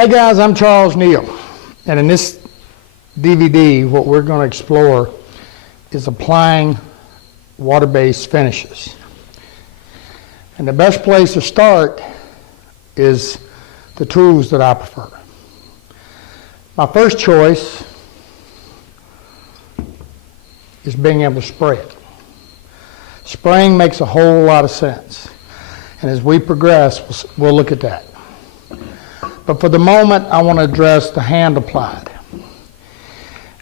Hey guys, I'm Charles Neal, and in this DVD what we're going to explore is applying water-based finishes. And the best place to start is the tools that I prefer. My first choice is being able to spray it. Spraying makes a whole lot of sense, and as we progress we'll look at that. But for the moment, I want to address the hand applied.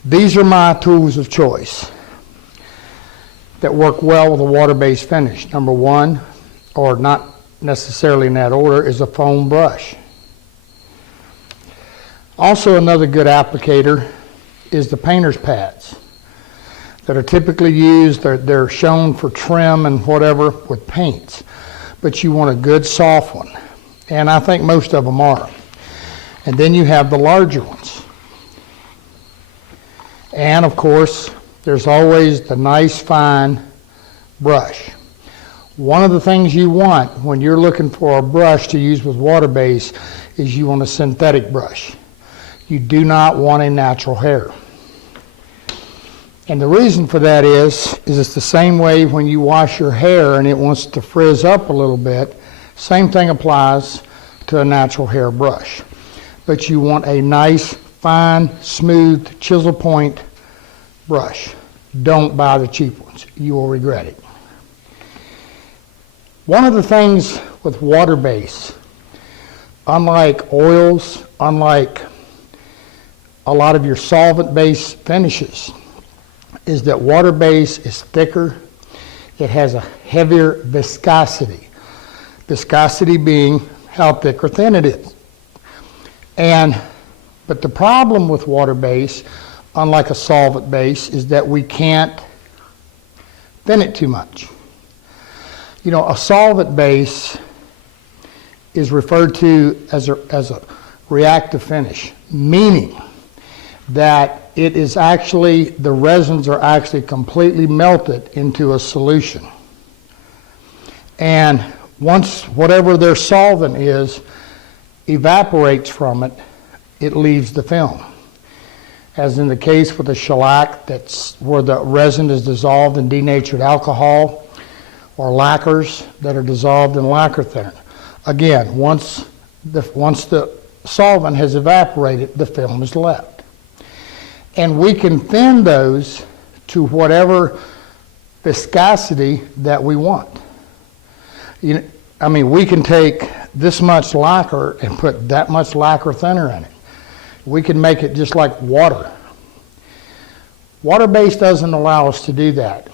These are my tools of choice that work well with a water-based finish. Number one, or not necessarily in that order, is a foam brush. Also, another good applicator is the painter's pads that are typically used. They're shown for trim and whatever with paints, but you want a good soft one, and I think most of them are. And then you have the larger ones. And of course, there's always the nice fine brush. One of the things you want when you're looking for a brush to use with water-based is you want a synthetic brush. You do not want a natural hair. And the reason for that is it's the same way when you wash your hair and it wants to frizz up a little bit. Same thing applies to a natural hair brush. But you want a nice, fine, smooth, chisel point brush. Don't buy the cheap ones. You will regret it. One of the things with water-based, unlike oils, unlike a lot of your solvent-based finishes, is that water-based is thicker. It has a heavier viscosity. Viscosity being how thick or thin it is. But the problem with water-based, unlike a solvent base, is that we can't thin it too much. You know, a solvent base is referred to as a reactive finish, meaning that it is actually, the resins are actually completely melted into a solution. And once whatever their solvent is evaporates from it, it leaves the film. As in the case with a shellac, that's where the resin is dissolved in denatured alcohol, or lacquers that are dissolved in lacquer thinner. Again, once the solvent has evaporated, the film is left. And we can thin those to whatever viscosity that we want. We can take this much lacquer and put that much lacquer thinner in it. We can make it just like water. Water-based doesn't allow us to do that.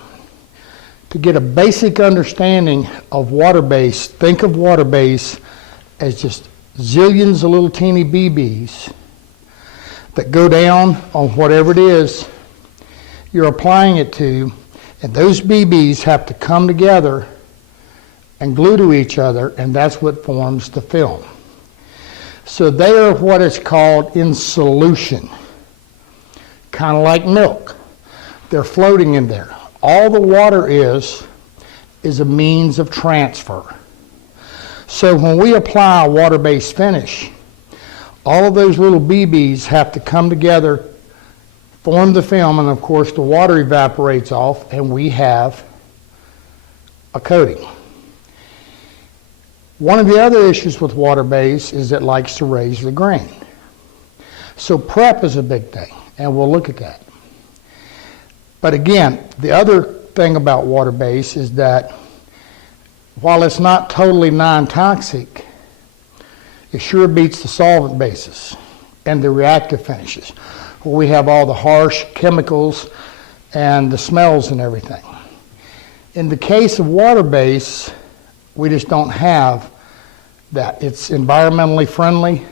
To get a basic understanding of water-based, think of water-based as just zillions of little teeny BBs that go down on whatever it is you're applying it to, and those BBs have to come together and glue to each other, and that's what forms the film. So they are what is called in solution, kind of like milk. They're floating in there. All the water is a means of transfer. So when we apply a water-based finish, all of those little BBs have to come together, form the film, and of course the water evaporates off, and we have a coating. One of the other issues with water-based is it likes to raise the grain. So prep is a big thing, and we'll look at that. But again, the other thing about water-based is that while it's not totally non-toxic, it sure beats the solvent bases and the reactive finishes, where we have all the harsh chemicals and the smells and everything. In the case of water-based, we just don't have that. It's environmentally friendly.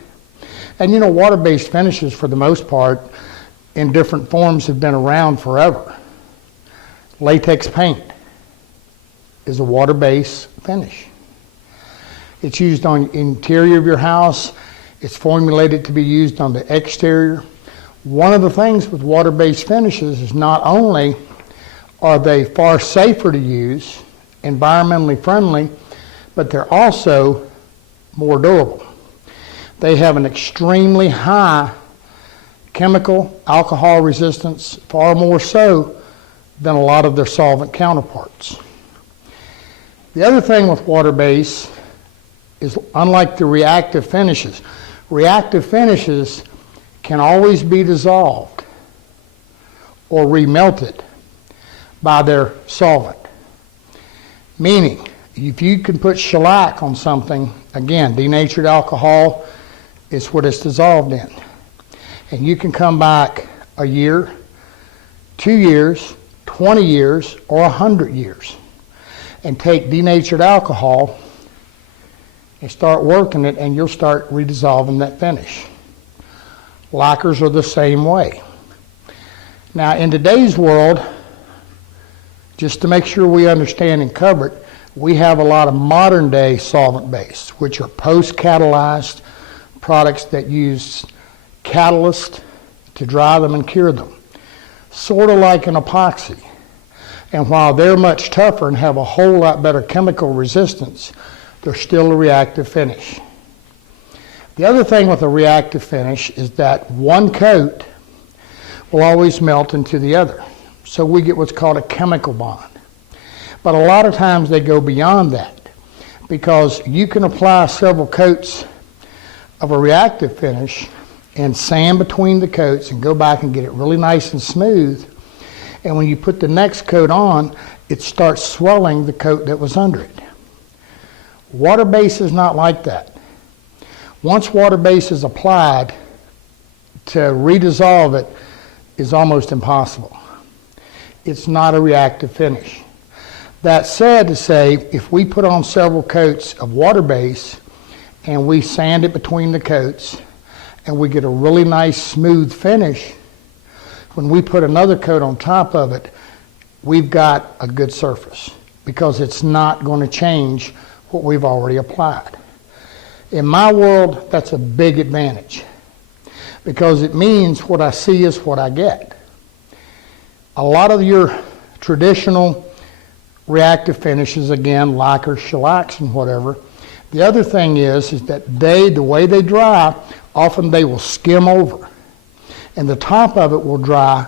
And you know, water-based finishes, for the most part, in different forms have been around forever. Latex paint is a water-based finish. It's used on the interior of your house. It's formulated to be used on the exterior. One of the things with water-based finishes is not only are they far safer to use, environmentally friendly, but they're also more durable. they have an extremely high chemical alcohol resistance, far more so than a lot of their solvent counterparts. The other thing with water-based is, unlike the reactive finishes can always be dissolved or remelted by their solvent. Meaning, if you can put shellac on something, again, denatured alcohol is what it's dissolved in. And you can come back a year, 2 years, 20 years, or 100 years and take denatured alcohol and start working it, and you'll start redissolving that finish. Lacquers are the same way. Now, in today's world, just to make sure we understand and cover it, we have a lot of modern day solvent base, which are post-catalyzed products that use catalyst to dry them and cure them. Sort of like an epoxy. And while they're much tougher and have a whole lot better chemical resistance, they're still a reactive finish. The other thing with a reactive finish is that one coat will always melt into the other. So we get what's called a chemical bond. But a lot of times they go beyond that, because you can apply several coats of a reactive finish and sand between the coats and go back and get it really nice and smooth. And when you put the next coat on, it starts swelling the coat that was under it. Water base is not like that. Once water base is applied, to redissolve it is almost impossible. It's not a reactive finish. That said, to say, if we put on several coats of water base and we sand it between the coats and we get a really nice smooth finish, when we put another coat on top of it, we've got a good surface, because it's not going to change what we've already applied. In my world, that's a big advantage, because it means what I see is what I get. A lot of your traditional reactive finishes, again, lacquer, shellacs, and whatever, the other thing is that the way they dry, often they will skim over, and the top of it will dry,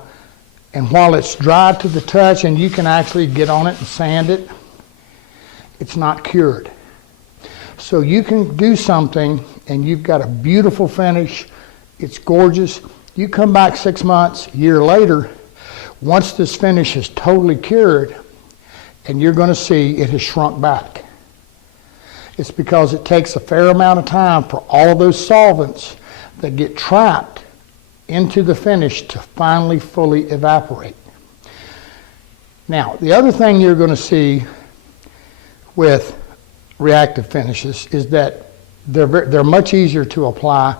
and while it's dry to the touch and you can actually get on it and sand it, it's not cured. So you can do something and you've got a beautiful finish, it's gorgeous. You come back 6 months, a year later, once this finish is totally cured, and you're going to see it has shrunk back. It's because it takes a fair amount of time for all of those solvents that get trapped into the finish to finally fully evaporate. Now, the other thing you're going to see with reactive finishes is that they're much easier to apply,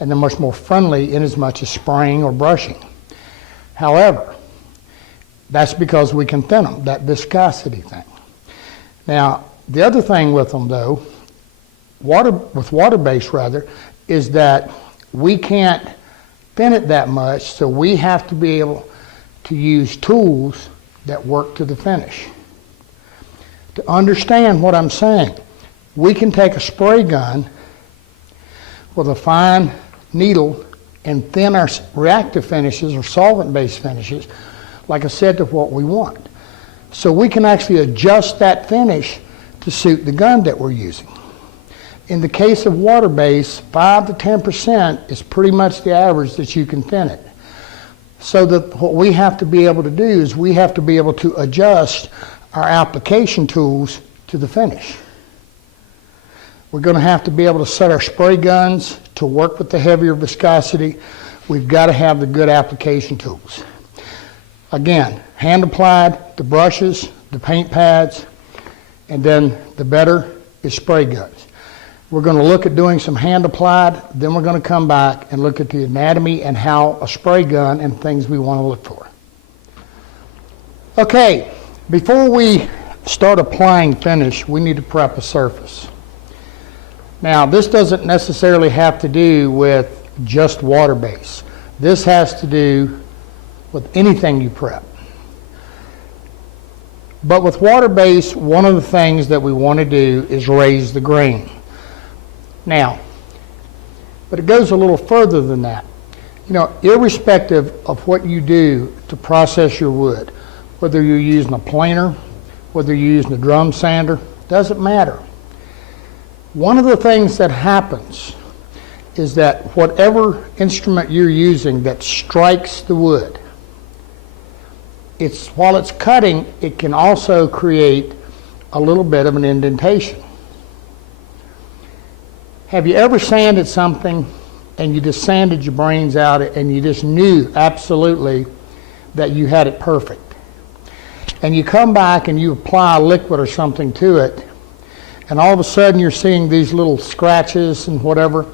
and they're much more friendly in as much as spraying or brushing. However, that's because we can thin them, that viscosity thing. Now, the other thing with them, though, water-based rather, is that we can't thin it that much, so we have to be able to use tools that work to the finish. To understand what I'm saying, we can take a spray gun with a fine needle and thin our reactive finishes or solvent-based finishes, like I said, to what we want. So we can actually adjust that finish to suit the gun that we're using. In the case of water-based, 5 to 10% is pretty much the average that you can thin it. So that what we have to be able to do is we have to be able to adjust our application tools to the finish. We're going to have to be able to set our spray guns to work with the heavier viscosity. We've got to have the good application tools. Again, hand applied, the brushes, the paint pads, and then the better is spray guns. We're going to look at doing some hand applied, then we're going to come back and look at the anatomy and how a spray gun and things we want to look for. Okay, before we start applying finish, we need to prep a surface. Now, this doesn't necessarily have to do with just water base. This has to do with anything you prep. But with water base, one of the things that we want to do is raise the grain. Now, But it goes a little further than that. You know, irrespective of what you do to process your wood, whether you're using a planer, whether you're using a drum sander, doesn't matter. One of the things that happens is that whatever instrument you're using that strikes the wood, while it's cutting, it can also create a little bit of an indentation. Have you ever sanded something and you just sanded your brains out and you just knew absolutely that you had it perfect? And you come back and you apply a liquid or something to it, and all of a sudden you're seeing these little scratches and whatever.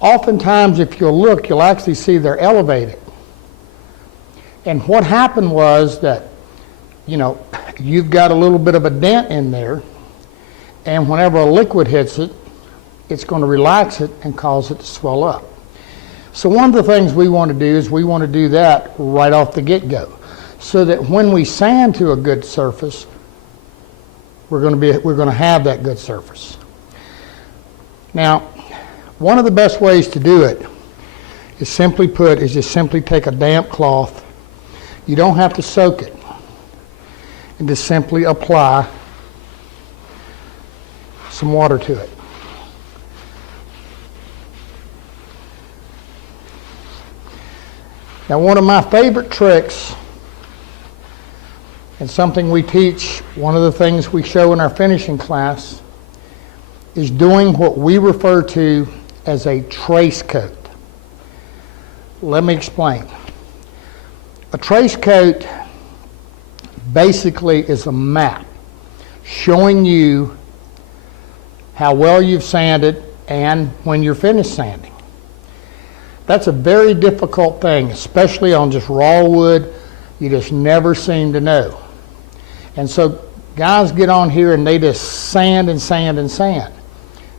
Oftentimes, if you'll look, you'll actually see they're elevated. And what happened was that, you know, you've got a little bit of a dent in there, and whenever a liquid hits it, it's going to relax it and cause it to swell up. So one of the things we want to do is we want to do that right off the get-go, so that when we sand to a good surface, we're going to have that good surface. Now, one of the best ways to do it is just simply take a damp cloth. You don't have to soak it, and just simply apply some water to it. Now, one of my favorite tricks, and something we teach, one of the things we show in our finishing class, is doing what we refer to as a trace coat. Let me explain. A trace coat basically is a map showing you how well you've sanded and when you're finished sanding. That's a very difficult thing, especially on just raw wood. You just never seem to know. And so guys get on here and they just sand and sand and sand.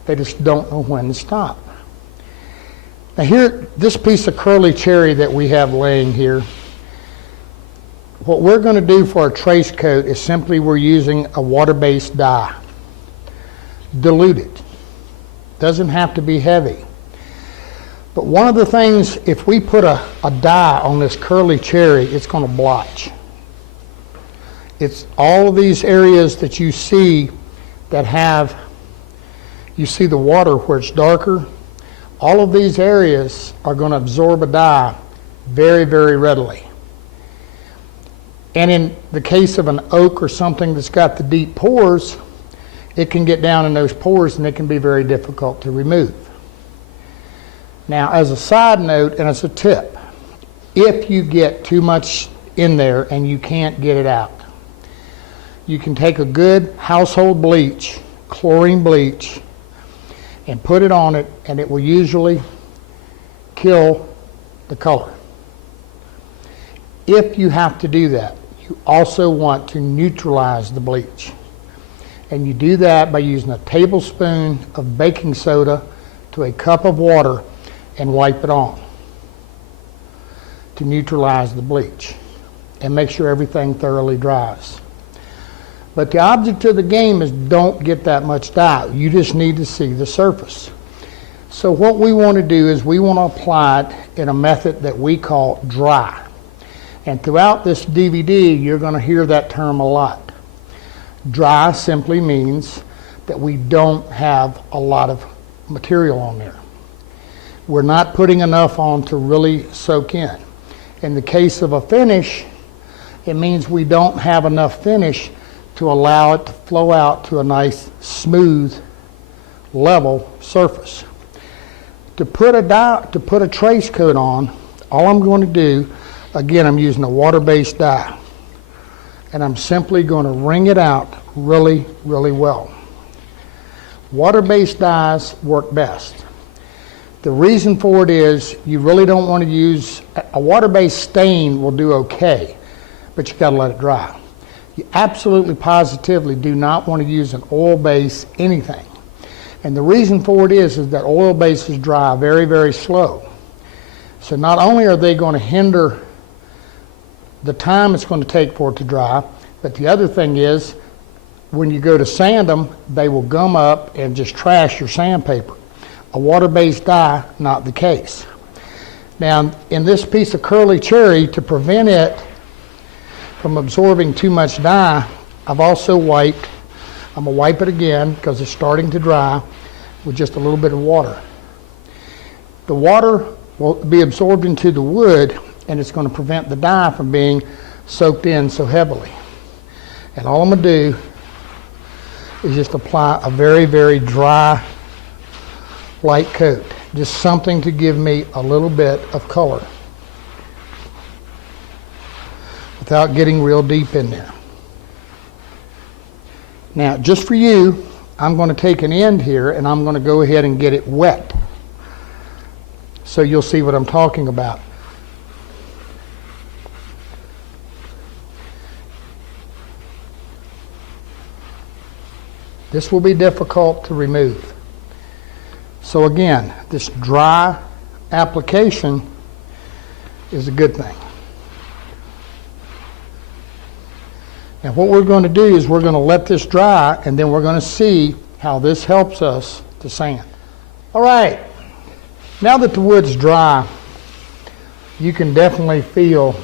They just don't know when to stop. Now here, this piece of curly cherry that we have laying here, what we're going to do for a trace coat is simply we're using a water-based dye. Diluted. Doesn't have to be heavy. But one of the things, if we put a dye on this curly cherry, it's going to blotch. It's all of these areas that you see that have, you see the water where it's darker, all of these areas are going to absorb a dye very, very readily. And in the case of an oak or something that's got the deep pores, it can get down in those pores and it can be very difficult to remove. Now, as a side note and as a tip, if you get too much in there and you can't get it out, you can take a good household bleach, chlorine bleach, and put it on it, and it will usually kill the color. If you have to do that, you also want to neutralize the bleach. And you do that by using a tablespoon of baking soda to a cup of water and wipe it on to neutralize the bleach and make sure everything thoroughly dries. But the object of the game is don't get that much dye. You just need to see the surface. So what we want to do is we want to apply it in a method that we call dry. And throughout this DVD, you're going to hear that term a lot. Dry simply means that we don't have a lot of material on there. We're not putting enough on to really soak in. In the case of a finish, it means we don't have enough finish to allow it to flow out to a nice, smooth, level surface. To put a trace coat on, all I'm going to do, again, I'm using a water-based dye, and I'm simply going to wring it out really, really well. Water-based dyes work best. The reason for it is you really don't want to use, a water-based stain will do okay, but you got to let it dry. You absolutely positively do not want to use an oil-based anything. And the reason for it is that oil bases dry very, very slow. So not only are they going to hinder the time it's going to take for it to dry, but the other thing is when you go to sand them, they will gum up and just trash your sandpaper. A water-based dye, not the case. Now, in this piece of curly cherry, to prevent it from absorbing too much dye, I've also wiped, I'm going to wipe it again because it's starting to dry, with just a little bit of water. The water will be absorbed into the wood, and it's going to prevent the dye from being soaked in so heavily. And all I'm going to do is just apply a very, very dry, light coat. Just something to give me a little bit of color without getting real deep in there. Now, just for you, I'm going to take an end here and I'm going to go ahead and get it wet, so you'll see what I'm talking about. This will be difficult to remove. So again, this dry application is a good thing. And what we're going to do is we're going to let this dry, and then we're going to see how this helps us to sand. All right, now that the wood's dry, you can definitely feel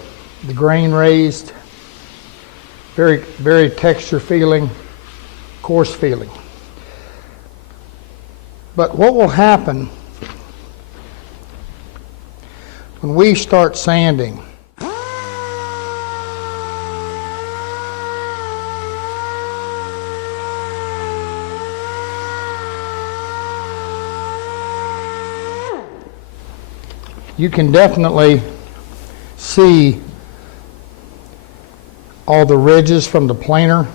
the grain raised, very, very texture feeling, coarse feeling. But what will happen when we start sanding? You can definitely see all the ridges from the planer.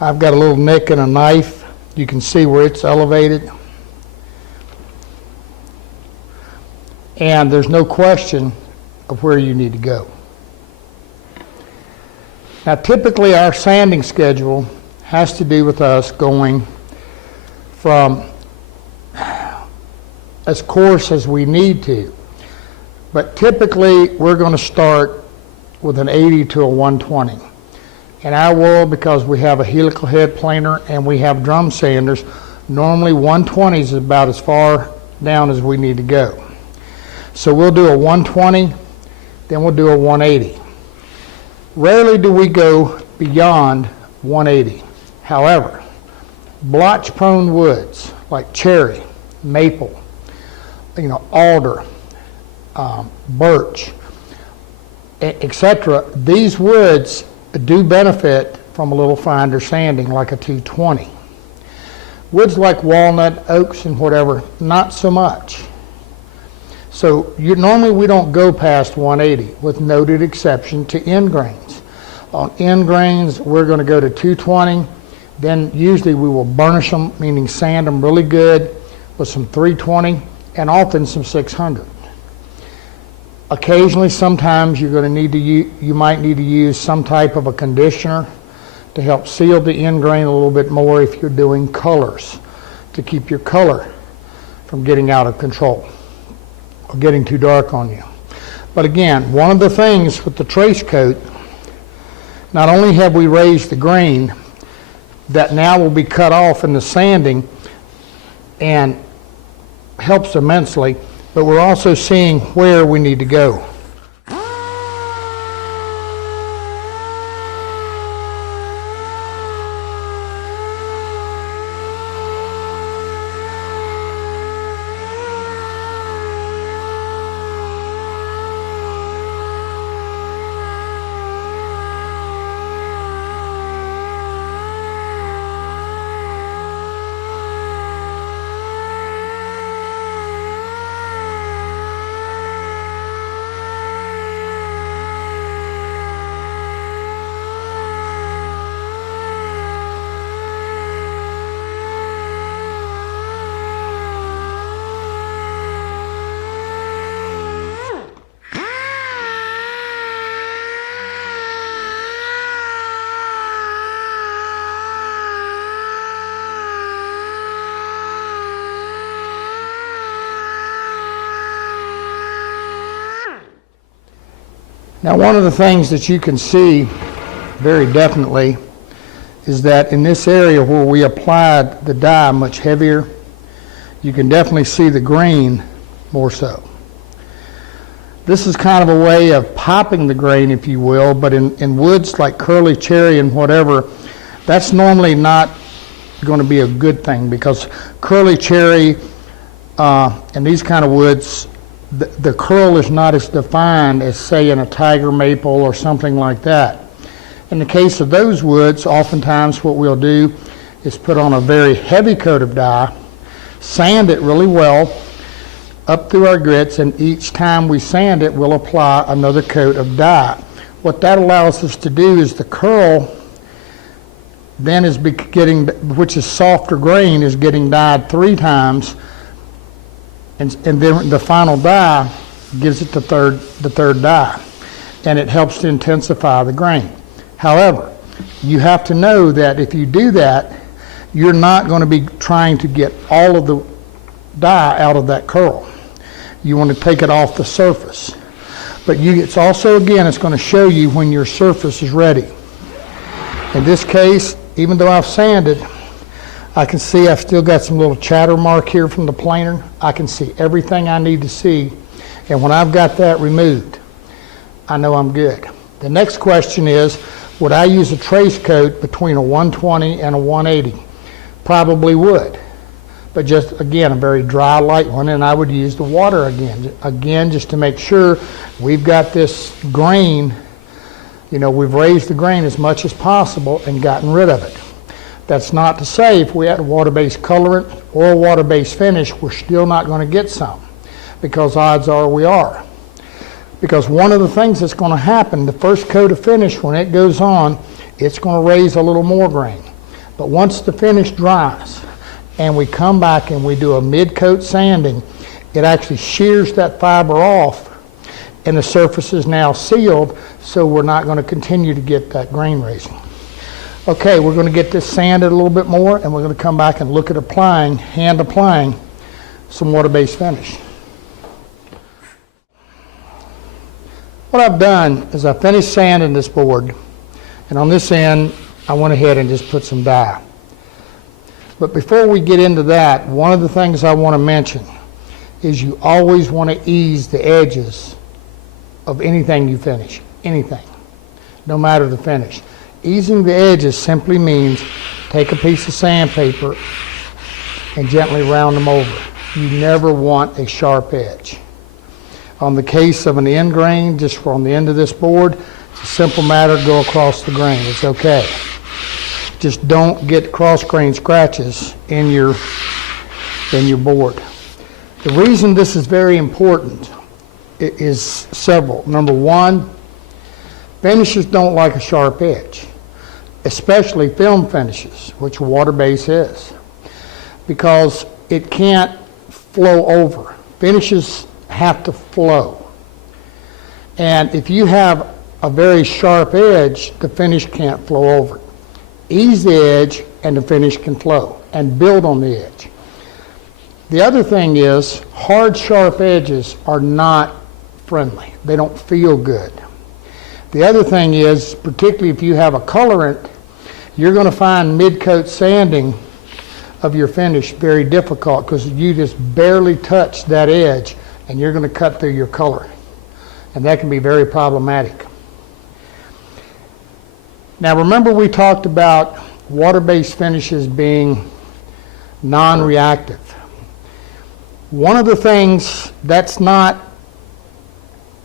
I've got a little nick in a knife. You can see where it's elevated. And there's no question of where you need to go. Now, typically our sanding schedule has to do with us going from as coarse as we need to. But typically we're going to start with an 80 to a 120. In our world, because we have a helical head planer and we have drum sanders, normally 120 is about as far down as we need to go. So we'll do a 120, then we'll do a 180. Rarely do we go beyond 180. However, blotch-prone woods like cherry, maple, alder, birch, etc., these woods do benefit from a little finer sanding, like a 220. Woods like walnut, oaks, and whatever, not so much. So normally we don't go past 180, with noted exception to end grains. On end grains, we're going to go to 220. Then usually we will burnish them, meaning sand them really good with some 320 and often some 600. Occasionally, sometimes you're going to need to you might need to use some type of a conditioner to help seal the end grain a little bit more if you're doing colors, to keep your color from getting out of control or getting too dark on you. But again, one of the things with the trace coat, not only have we raised the grain that now will be cut off in the sanding and helps immensely, but we're also seeing where we need to go. Now, one of the things that you can see very definitely is that in this area where we applied the dye much heavier, you can definitely see the grain more so. This is kind of a way of popping the grain, if you will, but in woods like curly cherry and whatever, that's normally not going to be a good thing, because curly cherry and these kind of woods, the curl is not as defined as, say, in a tiger maple or something like that. In the case of those woods, oftentimes what we'll do is put on a very heavy coat of dye, sand it really well up through our grits, and each time we sand it, we'll apply another coat of dye. What that allows us to do is the curl then is getting, which is softer grain, is getting dyed 3 times, and then the final dye gives it the third dye, and it helps to intensify the grain. However, you have to know that if you do that, you're not going to be trying to get all of the dye out of that curl. You want to take it off the surface. But it's also, again, it's going to show you when your surface is ready. In this case, even though I've sanded, I can see I've still got some little chatter mark here from the planer. I can see everything I need to see. And when I've got that removed, I know I'm good. The next question is, would I use a trace coat between a 120 and a 180? Probably would. But just, again, a very dry, light one, and I would use the water again, just to make sure we've got this grain, we've raised the grain as much as possible and gotten rid of it. That's not to say if we had a water-based colorant or a water-based finish, we're still not going to get some, because odds are we are. Because one of the things that's going to happen, the first coat of finish, when it goes on, it's going to raise a little more grain. But once the finish dries, and we come back and we do a mid-coat sanding, it actually shears that fiber off, and the surface is now sealed, so we're not going to continue to get that grain raising. Okay, we're going to get this sanded a little bit more, and we're going to come back and look at hand applying some water-based finish. What I've done is I finished sanding this board, and on this end, I went ahead and just put some dye. But before we get into that, one of the things I want to mention is you always want to ease the edges of anything you finish, anything, no matter the finish. Easing the edges simply means take a piece of sandpaper and gently round them over. You never want a sharp edge. On the case of an end grain, just on the end of this board, it's a simple matter, go across the grain. It's okay. Just don't get cross grain scratches in your board. The reason this is very important is several. Number one, finishes don't like a sharp edge, especially film finishes, which water base is, because it can't flow over. Finishes have to flow. And if you have a very sharp edge, the finish can't flow over it. Ease the edge and the finish can flow, and build on the edge. The other thing is, hard, sharp edges are not friendly. They don't feel good. The other thing is, particularly if you have a colorant, you're going to find mid-coat sanding of your finish very difficult, because you just barely touch that edge and you're going to cut through your color. And that can be very problematic. Now remember, we talked about water-based finishes being non-reactive. One of the things that's not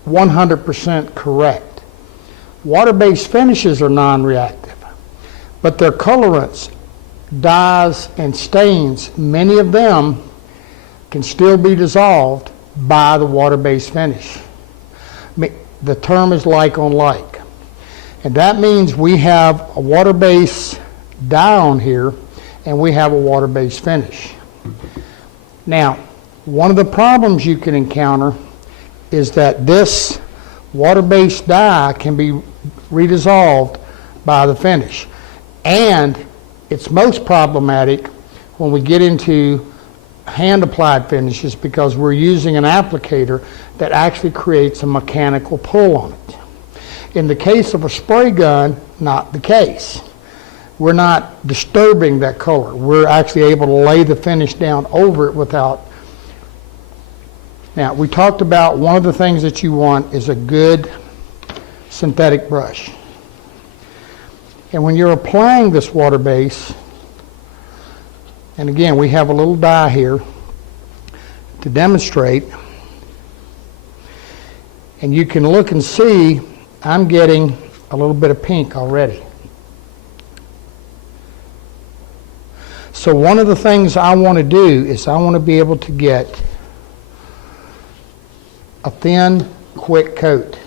100% correct. Water-based finishes are non-reactive, but their colorants, dyes, and stains, many of them can still be dissolved by the water-based finish. The term is like on like. And that means we have a water-based dye on here, and we have a water-based finish. Now, one of the problems you can encounter is that this water-based dye can be redissolved by the finish. And it's most problematic when we get into hand-applied finishes, because we're using an applicator that actually creates a mechanical pull on it. In the case of a spray gun, not the case. we're not disturbing that color. We're actually able to lay the finish down over it without. Now, we talked about one of the things that you want is a good synthetic brush. And when you're applying this water base, and again, we have a little die here to demonstrate, and you can look and see I'm getting a little bit of pink already. So one of the things I want to do is I want to be able to get a thin, quick coat.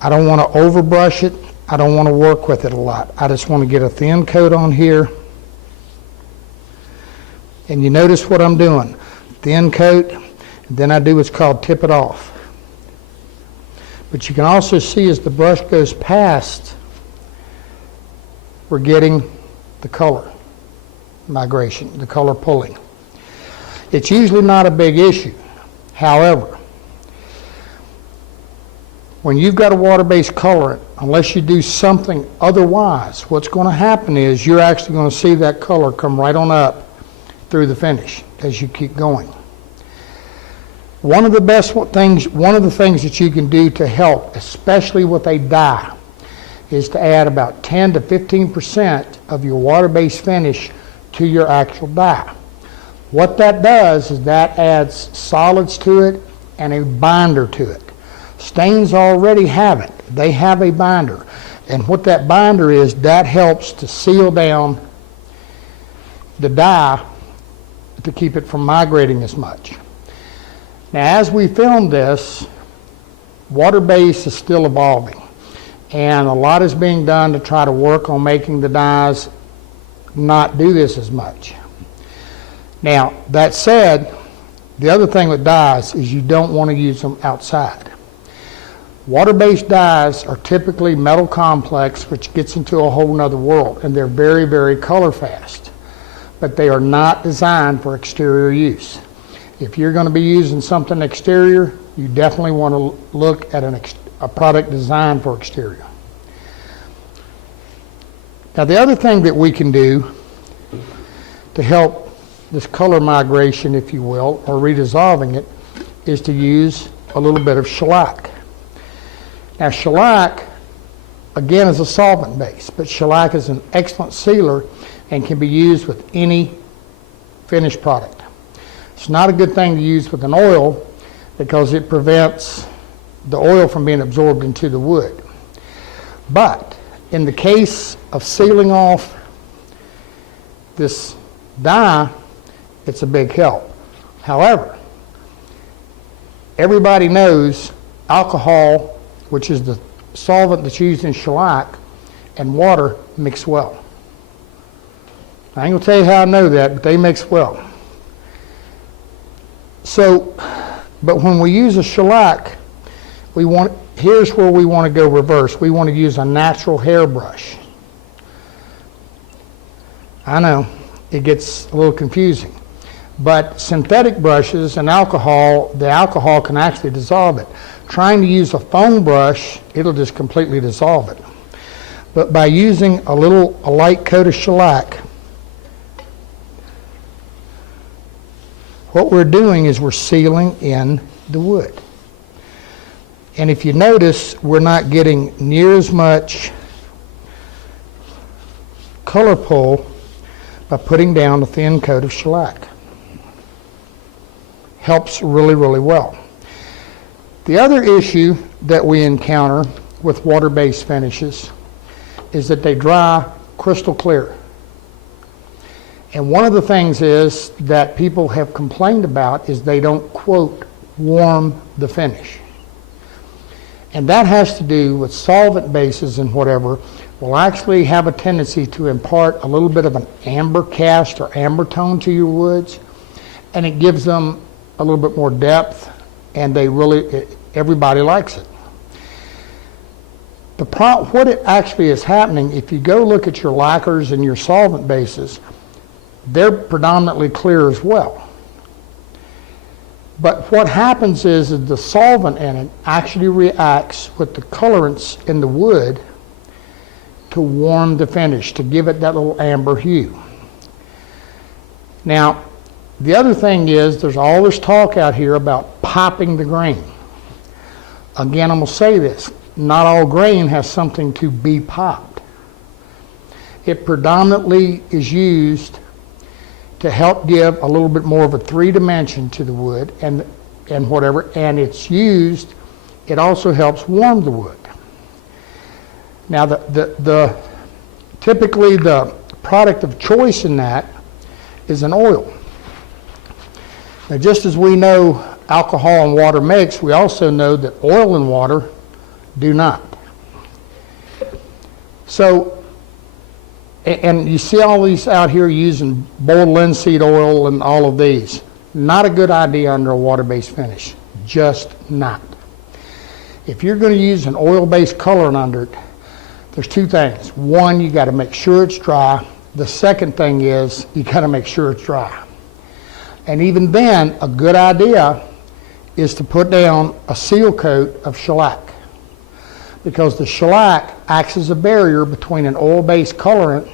I don't want to overbrush it. I don't want to work with it a lot. I just want to get a thin coat on here. And you notice what I'm doing. Thin coat, and then I do what's called tip it off. But you can also see as the brush goes past, we're getting the color migration, the color pulling. It's usually not a big issue. However, when you've got a water-based colorant, unless you do something otherwise, what's going to happen is you're actually going to see that color come right on up through the finish as you keep going. One of the things that you can do to help, especially with a dye, is to add about 10 to 15% of your water-based finish to your actual dye. What that does is that adds solids to it and a binder to it. Stains already have it. They have a binder. And what that binder is, that helps to seal down the dye to keep it from migrating as much. Now, as we film this, water-based is still evolving. And a lot is being done to try to work on making the dyes not do this as much. Now, that said, the other thing with dyes is you don't want to use them outside. Water-based dyes are typically metal complex, which gets into a whole nother world, and they're very, very color fast. But they are not designed for exterior use. If you're going to be using something exterior, you definitely want to look at a product designed for exterior. Now, the other thing that we can do to help this color migration, if you will, or redissolving it, is to use a little bit of shellac. Now, shellac, again, is a solvent base, but shellac is an excellent sealer and can be used with any finished product. It's not a good thing to use with an oil because it prevents the oil from being absorbed into the wood. But in the case of sealing off this dye, it's a big help. However, everybody knows alcohol, which is the solvent that's used in shellac, and water mix well. I ain't gonna tell you how I know that, but they mix well. So, but when we use a shellac, here's where we want to go reverse. We want to use a natural hairbrush. I know, it gets a little confusing. But synthetic brushes and alcohol, the alcohol can actually dissolve it. Trying to use a foam brush, it'll just completely dissolve it. But by using a light coat of shellac, what we're doing is we're sealing in the wood. And if you notice, we're not getting near as much color pull by putting down a thin coat of shellac. Helps really, really well. The other issue that we encounter with water-based finishes is that they dry crystal clear. And one of the things is that people have complained about is they don't, quote, warm the finish. And that has to do with solvent bases and whatever will actually have a tendency to impart a little bit of an amber cast or amber tone to your woods, and it gives them a little bit more depth, and everybody likes it. What it actually is happening, if you go look at your lacquers and your solvent bases, they're predominantly clear as well. But what happens is the solvent in it actually reacts with the colorants in the wood to warm the finish, to give it that little amber hue. Now, the other thing is there's all this talk out here about popping the grain. Again, I'm going to say this. Not all grain has something to be popped. It predominantly is used to help give a little bit more of a three-dimension to the wood and whatever, and it's used, it also helps warm the wood. Now, typically the product of choice in that is an oil. Now, just as we know alcohol and water mix, we also know that oil and water do not. So, and you see all these out here using boiled linseed oil and all of these. Not a good idea under a water-based finish. Just not. If you're going to use an oil-based colorant under it, there's two things. One, you got to make sure it's dry. The second thing is you got to make sure it's dry. And even then, a good idea is to put down a seal coat of shellac, because the shellac acts as a barrier between an oil-based colorant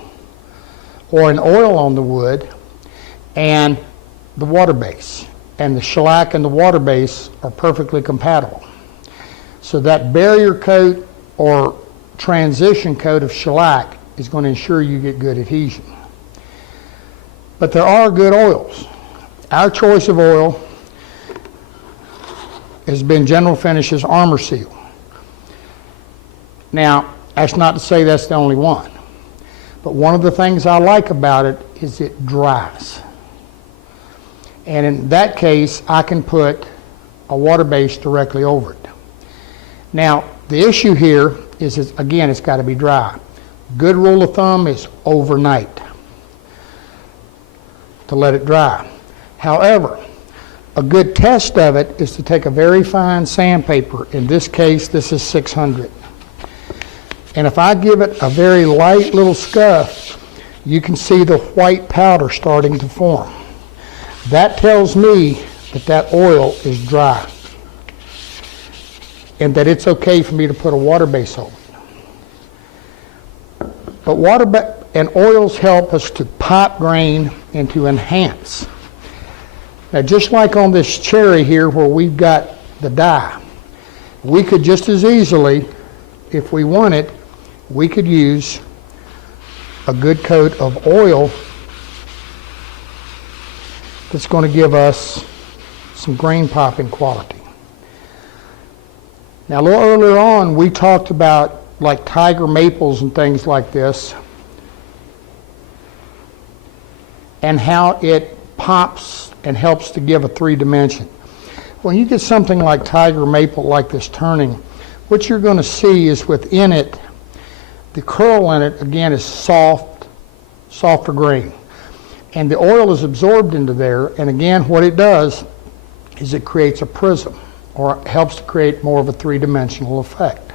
or an oil on the wood and the water base. And the shellac and the water base are perfectly compatible. So that barrier coat or transition coat of shellac is going to ensure you get good adhesion. But there are good oils. Our choice of oil has been General Finishes Armor Seal. Now, that's not to say that's the only one. But one of the things I like about it is it dries. And in that case, I can put a water base directly over it. Now, the issue here is, again, it's got to be dry. Good rule of thumb is overnight to let it dry. However, a good test of it is to take a very fine sandpaper. In this case, this is 600. And if I give it a very light little scuff, you can see the white powder starting to form. That tells me that that oil is dry and that it's okay for me to put a water base on it. But and oils help us to pop grain and to enhance. Now, just like on this cherry here where we've got the dye, we could just as easily, if we wanted, we could use a good coat of oil that's going to give us some grain popping quality. Now, a little earlier on, we talked about like tiger maples and things like this, and how it pops and helps to give a three-dimension. When you get something like tiger maple like this turning, what you're going to see is within it, the curl in it, again, is softer grain. And the oil is absorbed into there, and again, what it does is it creates a prism, or helps to create more of a three-dimensional effect.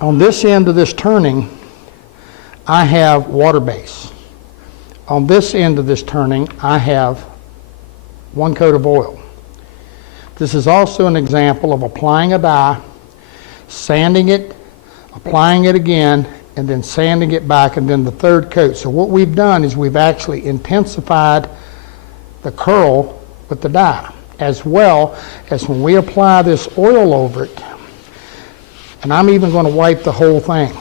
On this end of this turning, I have water base. On this end of this turning, I have one coat of oil. This is also an example of applying a dye, sanding it, applying it again, and then sanding it back, and then the third coat. So what we've done is we've actually intensified the curl with the dye, as well as when we apply this oil over it, and I'm even going to wipe the whole thing.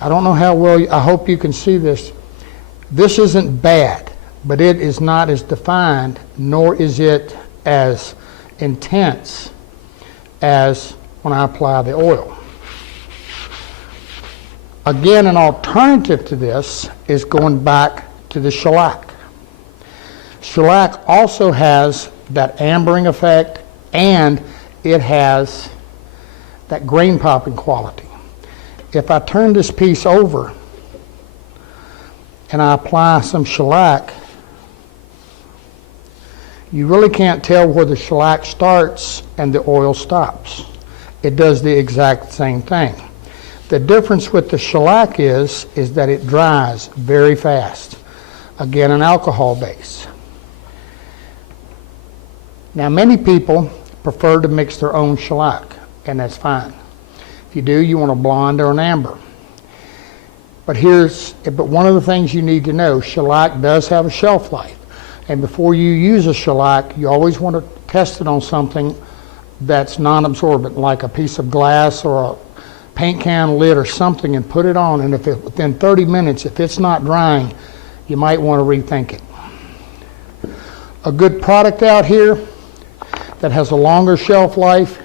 I don't know how well, I hope you can see this. This isn't bad, but it is not as defined, nor is it as intense as when I apply the oil. Again, an alternative to this is going back to the shellac. Shellac also has that ambering effect, and it has that grain popping quality. If I turn this piece over and I apply some shellac, you really can't tell where the shellac starts and the oil stops. It does the exact same thing. The difference with the shellac is that it dries very fast. Again, an alcohol base. Now, many people prefer to mix their own shellac, and that's fine. If you do, you want a blonde or an amber. But one of the things you need to know, shellac does have a shelf life. And before you use a shellac, you always want to test it on something that's non-absorbent, like a piece of glass or a paint can lid or something, and put it on. And within 30 minutes, if it's not drying, you might want to rethink it. A good product out here that has a longer shelf life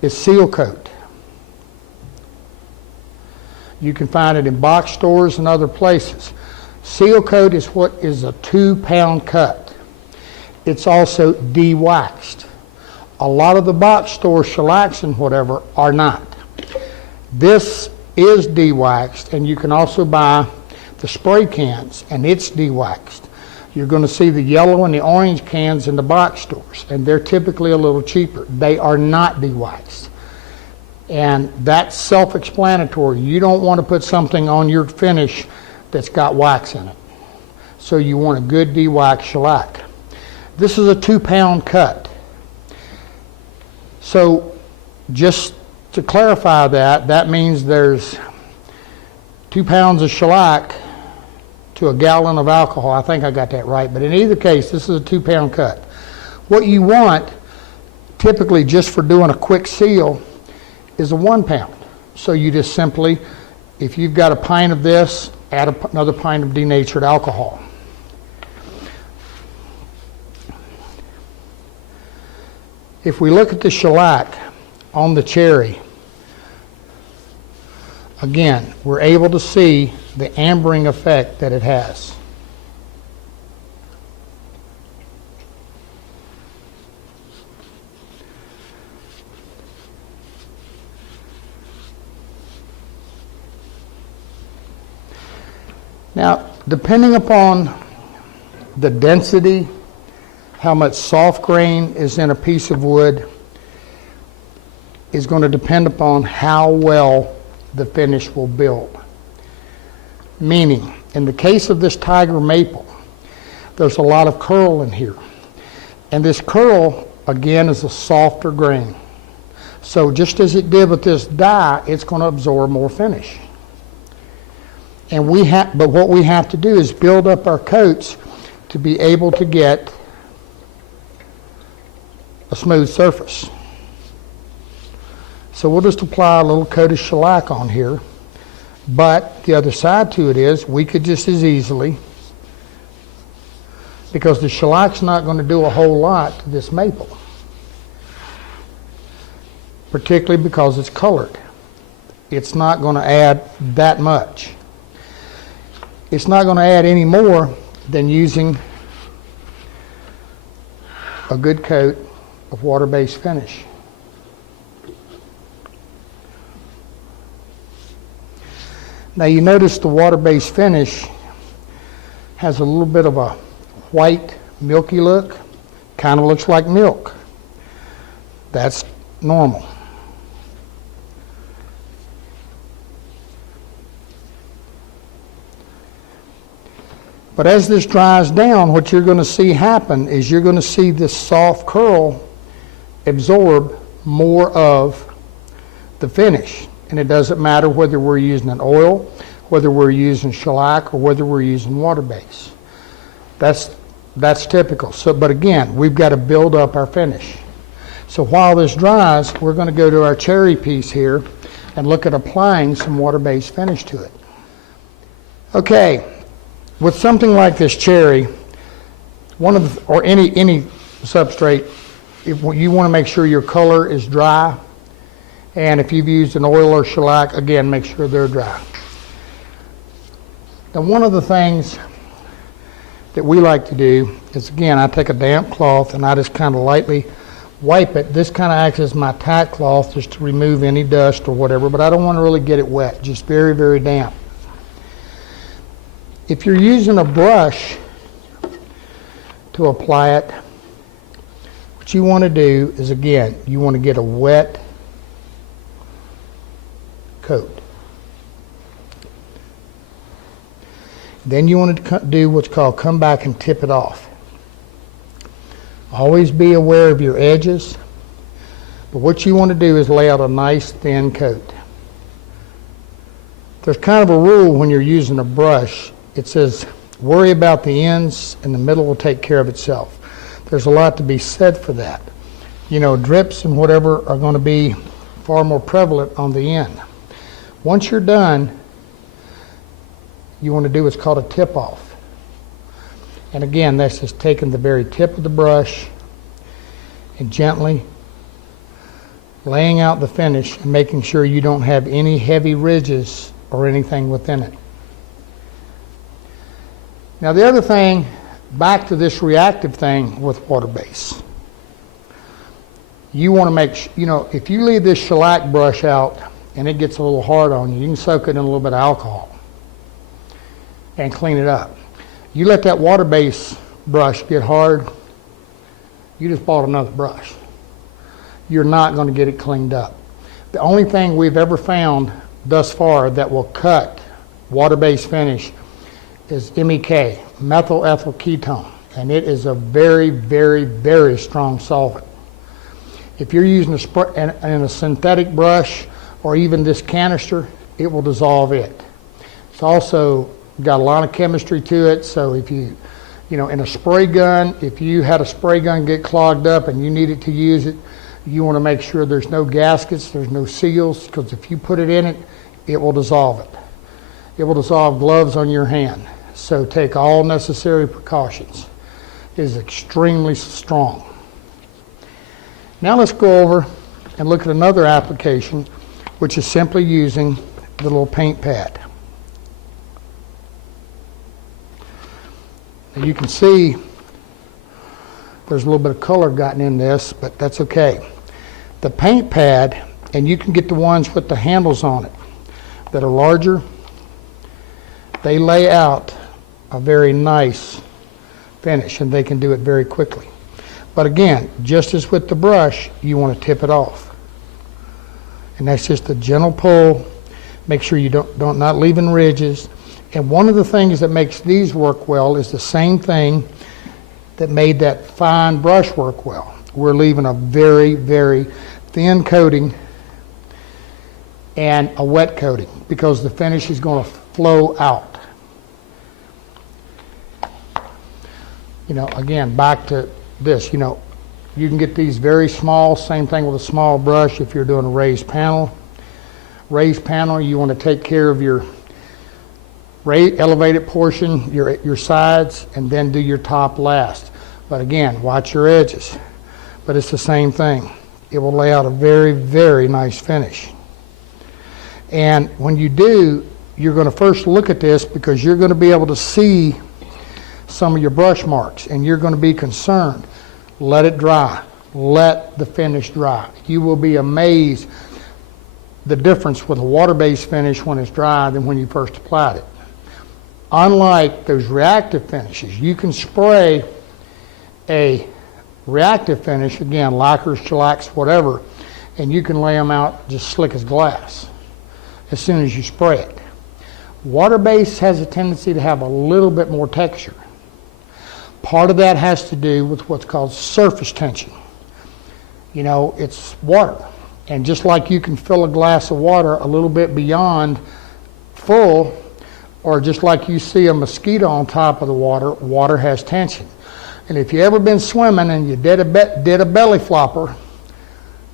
is Seal Coat. You can find it in box stores and other places. Seal Coat is what is a 2-pound cut. It's also de-waxed. A lot of the box store shellacs and whatever are not. This is de-waxed, and you can also buy the spray cans, and it's de-waxed. You're going to see the yellow and the orange cans in the box stores, and they're typically a little cheaper. They are not de-waxed. And that's self-explanatory. You don't want to put something on your finish that's got wax in it. So you want a good de-waxed shellac. This is a 2-pound cut. So just to clarify that means there's 2 pounds of shellac to a gallon of alcohol. I think I got that right. But in either case, this is a 2-pound cut. What you want, typically just for doing a quick seal, is a 1 pound. So you just simply, if you've got a pint of this, add another pint of denatured alcohol. If we look at the shellac on the cherry, again, we're able to see the ambering effect that it has. Now, depending upon the density, how much soft grain is in a piece of wood, is going to depend upon how well the finish will build. Meaning, in the case of this tiger maple, there's a lot of curl in here. And this curl, again, is a softer grain. So just as it did with this dye, it's going to absorb more finish. And but what we have to do is build up our coats to be able to get a smooth surface. So we'll just apply a little coat of shellac on here. But the other side to it is we could just as easily, because the shellac's not going to do a whole lot to this maple, particularly because it's colored. It's not going to add that much. It's not going to add any more than using a good coat of water-based finish. Now you notice the water-based finish has a little bit of a white, milky look. Kind of looks like milk. That's normal. But as this dries down, what you're going to see happen is you're going to see this soft curl absorb more of the finish. And it doesn't matter whether we're using an oil, whether we're using shellac, or whether we're using water base. That's typical. But again, we've got to build up our finish. So while this dries, we're going to go to our cherry piece here and look at applying some water-based finish to it. Okay. With something like this cherry, or any substrate, if you want to make sure your color is dry, and if you've used an oil or shellac, again, make sure they're dry. Now, one of the things that we like to do is, again, I take a damp cloth and I just kind of lightly wipe it. This kind of acts as my tack cloth just to remove any dust or whatever, but I don't want to really get it wet, just very, very damp. If you're using a brush to apply it, what you want to do is, again, you want to get a wet coat. Then you want to do what's called come back and tip it off. Always be aware of your edges, but what you want to do is lay out a nice thin coat. There's kind of a rule when you're using a brush. It says, worry about the ends and the middle will take care of itself. There's a lot to be said for that. You know, drips and whatever are going to be far more prevalent on the end. Once you're done, you want to do what's called a tip off. And again, that's just taking the very tip of the brush and gently laying out the finish and making sure you don't have any heavy ridges or anything within it. Now the other thing, back to this reactive thing with water base. You want to make, you know, if you leave this shellac brush out and it gets a little hard on you, you can soak it in a little bit of alcohol and clean it up. You let that water base brush get hard, you just bought another brush. You're not going to get it cleaned up. The only thing we've ever found thus far that will cut water-based finish is MEK, methyl ethyl ketone, and it is a very, very, very strong solvent. If you're using a synthetic brush or even this canister, it will dissolve it. It's also got a lot of chemistry to it, so if you know, in a spray gun, if you had a spray gun get clogged up and you needed to use it, you want to make sure there's no gaskets, there's no seals, because if you put it in it, it will dissolve it. It will dissolve gloves on your hand. So take all necessary precautions. It is extremely strong. Now let's go over and look at another application, which is simply using the little paint pad. Now you can see there's a little bit of color gotten in this, but that's okay. The paint pad, and you can get the ones with the handles on it that are larger, they lay out a very nice finish, and they can do it very quickly. But again, just as with the brush, you want to tip it off. And that's just a gentle pull. Make sure you don't not leaving ridges. And one of the things that makes these work well is the same thing that made that fine brush work well. We're leaving a very, very thin coating and a wet coating because the finish is going to flow out. You know, again, back to this, you know, you can get these very small, same thing with a small brush if you're doing a raised panel. Raised panel, you want to take care of your elevated portion, your sides, and then do your top last. But again, watch your edges. But it's the same thing. It will lay out a very, very nice finish. And when you do, you're going to first look at this because you're going to be able to see some of your brush marks, and you're going to be concerned. Let it dry. Let the finish dry. You will be amazed the difference with a water-based finish when it's dry than when you first applied it. Unlike those reactive finishes, you can spray a reactive finish, again, lacquers, shellacs, whatever, and you can lay them out just slick as glass as soon as you spray it. Water-based has a tendency to have a little bit more texture. Part of that has to do with what's called surface tension. You know, it's water. And just like you can fill a glass of water a little bit beyond full, or just like you see a mosquito on top of the water, water has tension. And if you ever been swimming and you did a belly flopper,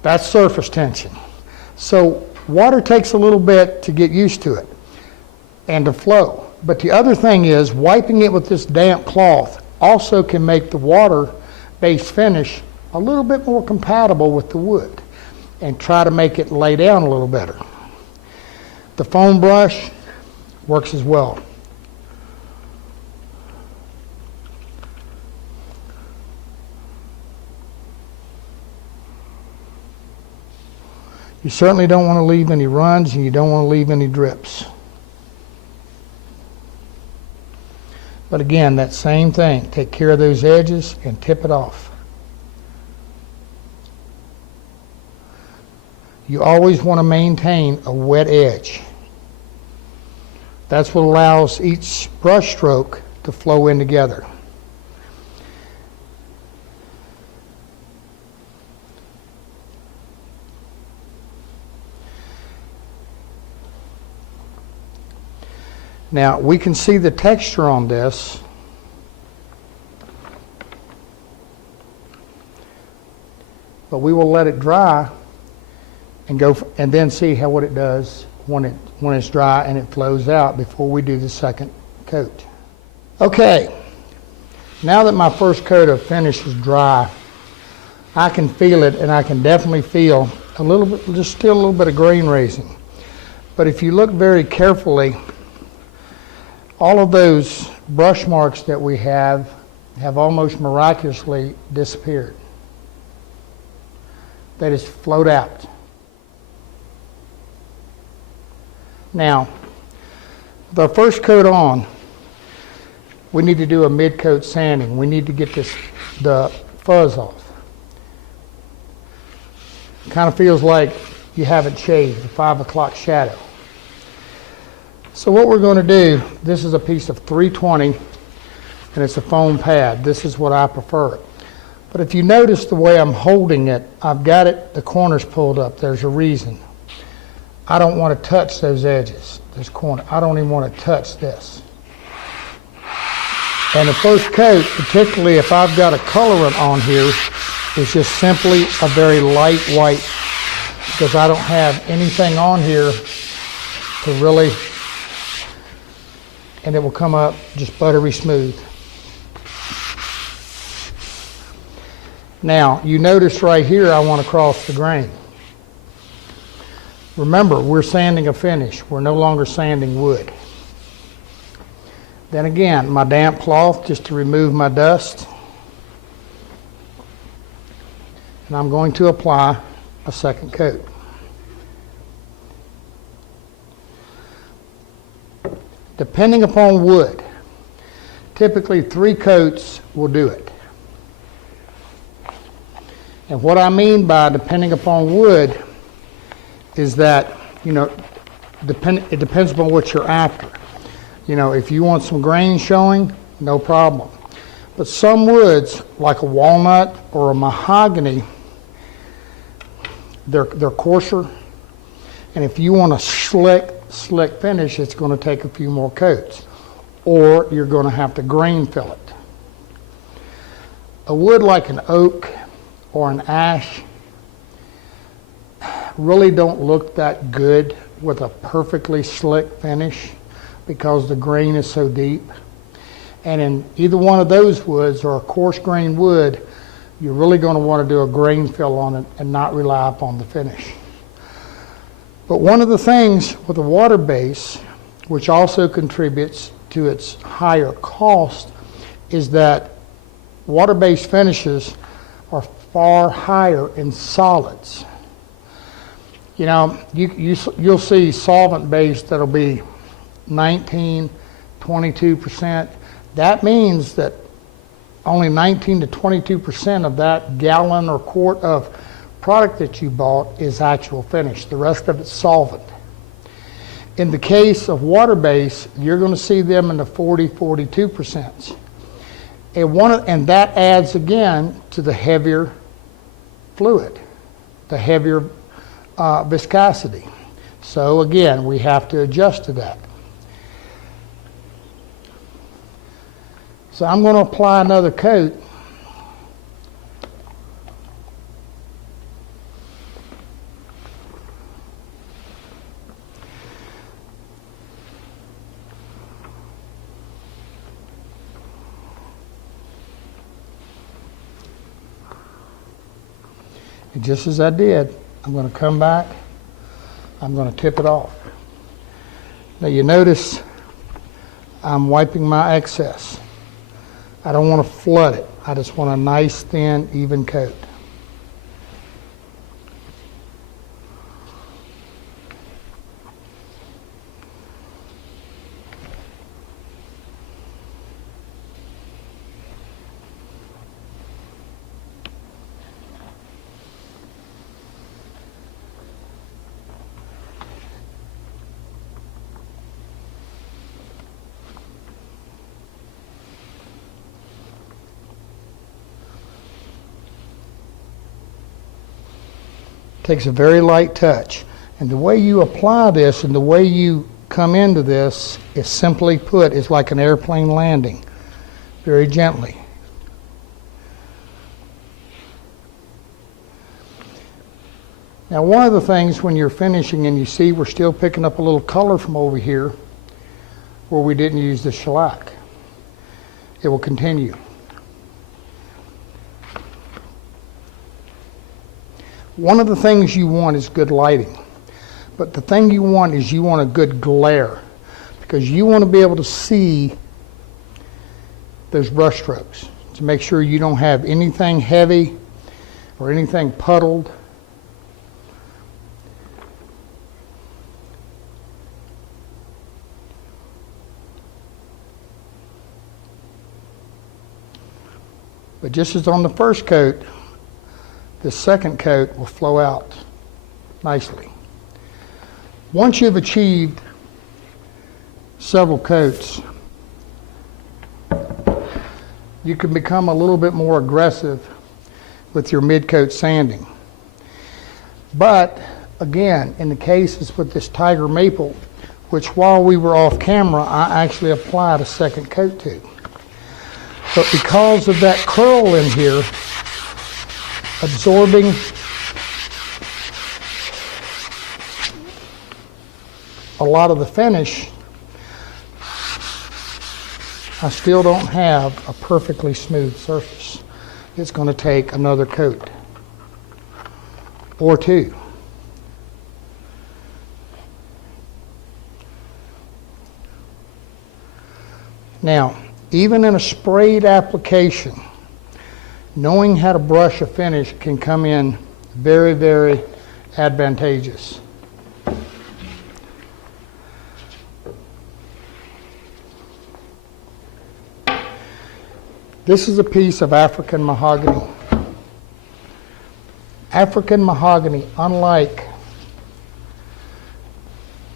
that's surface tension. So water takes a little bit to get used to it and to flow. But the other thing is wiping it with this damp cloth also can make the water-based finish a little bit more compatible with the wood and try to make it lay down a little better. The foam brush works as well. You certainly don't want to leave any runs, and you don't want to leave any drips. But again, that same thing. Take care of those edges and tip it off. You always want to maintain a wet edge. That's what allows each brush stroke to flow in together. Now, we can see the texture on this. But we will let it dry and then see what it does when it's dry and it flows out before we do the second coat. Okay, now that my first coat of finish is dry, I can feel it, and I can definitely feel a little bit, just still a little bit of grain raising. But if you look very carefully, all of those brush marks that we have almost miraculously disappeared. They just float out. Now, with our first coat on, we need to do a mid-coat sanding. We need to get the fuzz off. Kind of feels like you haven't shaved, the 5 o'clock shadow. So what we're going to do, this is a piece of 320, and it's a foam pad. This is what I prefer. But if you notice the way I'm holding it, I've got it, the corners pulled up. There's a reason. I don't want to touch those edges, this corner. I don't even want to touch this. And the first coat, particularly if I've got a colorant on here, is just simply a very light white, because I don't have anything on here to really, and it will come up just buttery smooth. Now, you notice right here I want to cross the grain. Remember, we're sanding a finish. We're no longer sanding wood. Then again, my damp cloth just to remove my dust. And I'm going to apply a second coat. Depending upon wood, typically 3 coats will do it. And what I mean by depending upon wood is that, it depends upon what you're after. If you want some grain showing, no problem. But some woods, like a walnut or a mahogany, they're coarser. And if you want a slick finish, it's going to take a few more coats. Or you're going to have to grain fill it. A wood like an oak or an ash really don't look that good with a perfectly slick finish because the grain is so deep. And in either one of those woods or a coarse grain wood, you're really going to want to do a grain fill on it and not rely upon the finish. But one of the things with a water base, which also contributes to its higher cost, is that water-based finishes are far higher in solids. You'll see solvent-based that'll be 19, 22%. That means that only 19 to 22% of that gallon or quart of product that you bought is actual finish. The rest of it's solvent. In the case of water-based, you're going to see them in the 40, 42%. And that adds again to the heavier fluid, the heavier viscosity. So again, we have to adjust to that. So I'm going to apply another coat. And just as I did, I'm going to come back, I'm going to tip it off. Now you notice I'm wiping my excess. I don't want to flood it. I just want a nice, thin, even coat. Takes a very light touch. And the way you apply this and the way you come into this is simply put, is like an airplane landing, very gently. Now, one of the things when you're finishing and you see we're still picking up a little color from over here where we didn't use the shellac, it will continue. One of the things you want is good lighting, but the thing you want is you want a good glare, because you want to be able to see those brush strokes to make sure you don't have anything heavy or anything puddled. But just as on the first coat, the second coat will flow out nicely. Once you've achieved several coats, you can become a little bit more aggressive with your mid-coat sanding. But again, in the cases with this tiger maple, which while we were off camera, I actually applied a second coat to. But because of that curl in here, absorbing a lot of the finish, I still don't have a perfectly smooth surface. It's going to take another coat or two. Now, even in a sprayed application, knowing how to brush a finish can come in very, very advantageous. This is a piece of African mahogany. African mahogany, unlike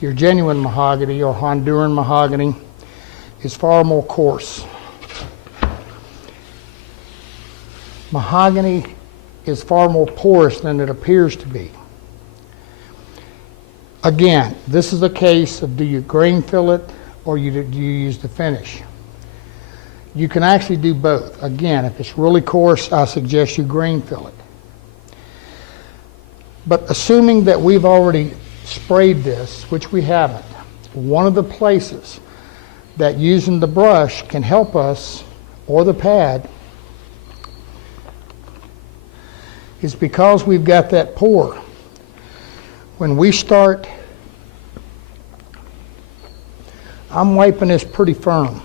your genuine mahogany or Honduran mahogany, is far more coarse. Mahogany is far more porous than it appears to be. Again, this is a case of do you grain fill it or do you use the finish? You can actually do both. Again, if it's really coarse, I suggest you grain fill it. But assuming that we've already sprayed this, which we haven't, one of the places that using the brush can help us, or the pad, is because we've got that pour. When we start, I'm wiping this pretty firm.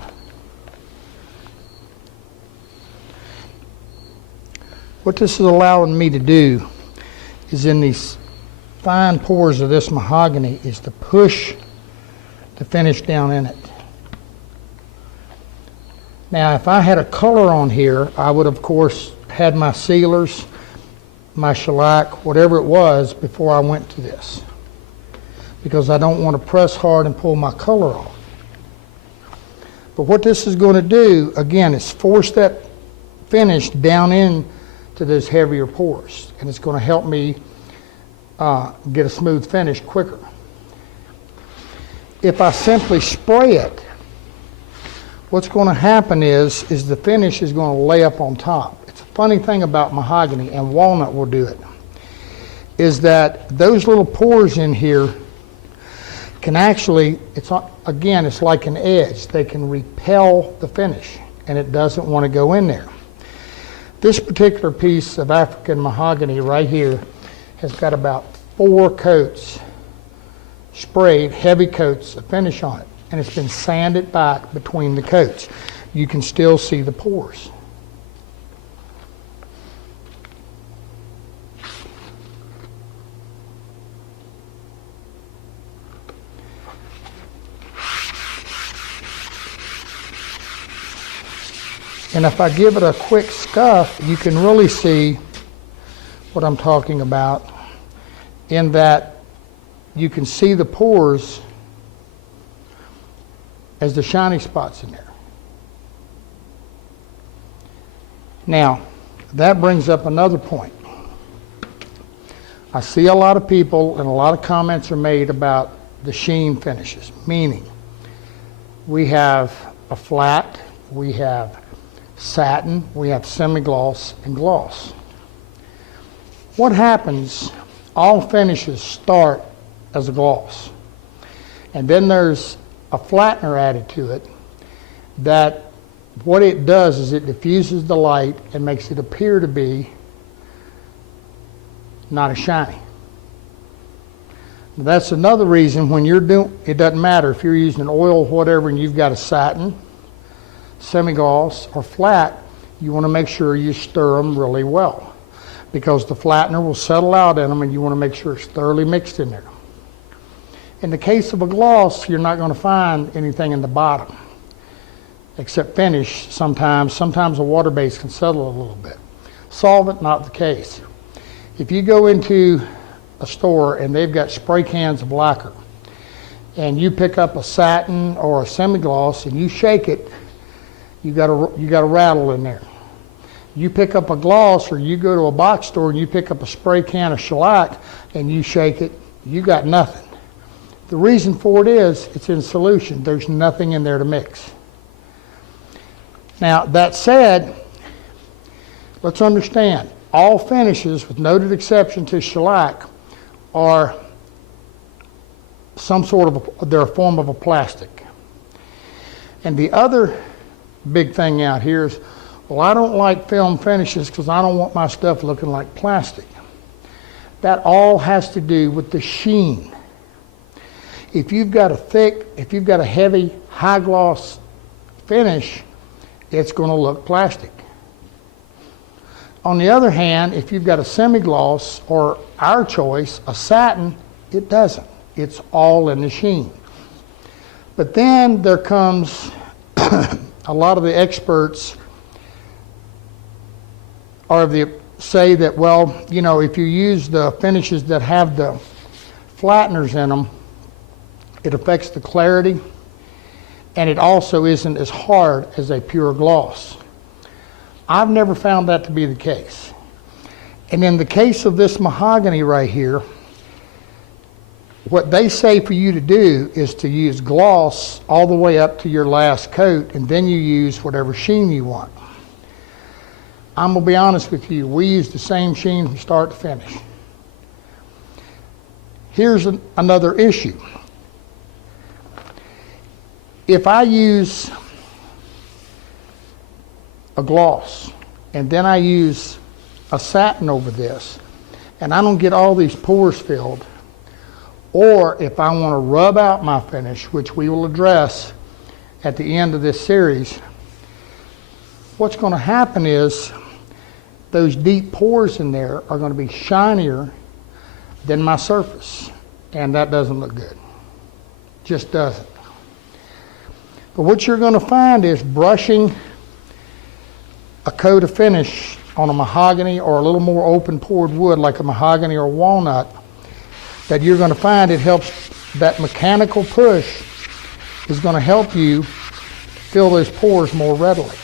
What this is allowing me to do is in these fine pores of this mahogany is to push the finish down in it. Now, if I had a color on here, I would, of course, had my sealers, my shellac, whatever it was, before I went to this, because I don't want to press hard and pull my color off. But what this is going to do, again, is force that finish down in to those heavier pores, and it's going to help me get a smooth finish quicker. If I simply spray it, what's going to happen is the finish is going to lay up on top. It's a funny thing about mahogany, and walnut will do it, is that those little pores in here can actually, it's like an edge. They can repel the finish, and it doesn't want to go in there. This particular piece of African mahogany right here has got about 4 coats sprayed, heavy coats of finish on it. And it's been sanded back between the coats. You can still see the pores. And if I give it a quick scuff, you can really see what I'm talking about, in that you can see the pores as the shiny spots in there. Now, that brings up another point. I see a lot of people, and a lot of comments are made about the sheen finishes, meaning we have a flat, we have satin, we have semi-gloss, and gloss. What happens, all finishes start as a gloss. And then there's a flattener added to it that what it does is it diffuses the light and makes it appear to be not as shiny. That's another reason when you're doing, it doesn't matter if you're using an oil, whatever, and you've got a satin, semi-gloss, or flat, you want to make sure you stir them really well because the flattener will settle out in them and you want to make sure it's thoroughly mixed in there. In the case of a gloss, you're not going to find anything in the bottom except finish sometimes. Sometimes a water base can settle a little bit. Solvent, not the case. If you go into a store and they've got spray cans of lacquer and you pick up a satin or a semi-gloss and you shake it, you got a rattle in there. You pick up a gloss or you go to a box store and you pick up a spray can of shellac and you shake it, you got nothing. The reason for it is it's in solution. There's nothing in there to mix. Now, that said, let's understand, all finishes, with noted exception to shellac, are some sort of, they're a form of a plastic. And the other big thing out here is, well, I don't like film finishes because I don't want my stuff looking like plastic. That all has to do with the sheen. If you've got a heavy, high gloss finish, it's going to look plastic. On the other hand, if you've got a semi-gloss or our choice, a satin, it doesn't. It's all in the sheen. But then there comes a lot of the experts say that, well, you know, if you use the finishes that have the flatteners in them, it affects the clarity, and it also isn't as hard as a pure gloss. I've never found that to be the case. And in the case of this mahogany right here, what they say for you to do is to use gloss all the way up to your last coat, and then you use whatever sheen you want. I'm going to be honest with you, we use the same sheen from start to finish. Here's another issue. If I use a gloss and then I use a satin over this and I don't get all these pores filled, or if I want to rub out my finish, which we will address at the end of this series, what's going to happen is those deep pores in there are going to be shinier than my surface, and that doesn't look good. Just doesn't. But what you're going to find is brushing a coat of finish on a mahogany or a little more open pored wood like a mahogany or walnut, that you're going to find it helps, that mechanical push is going to help you fill those pores more readily.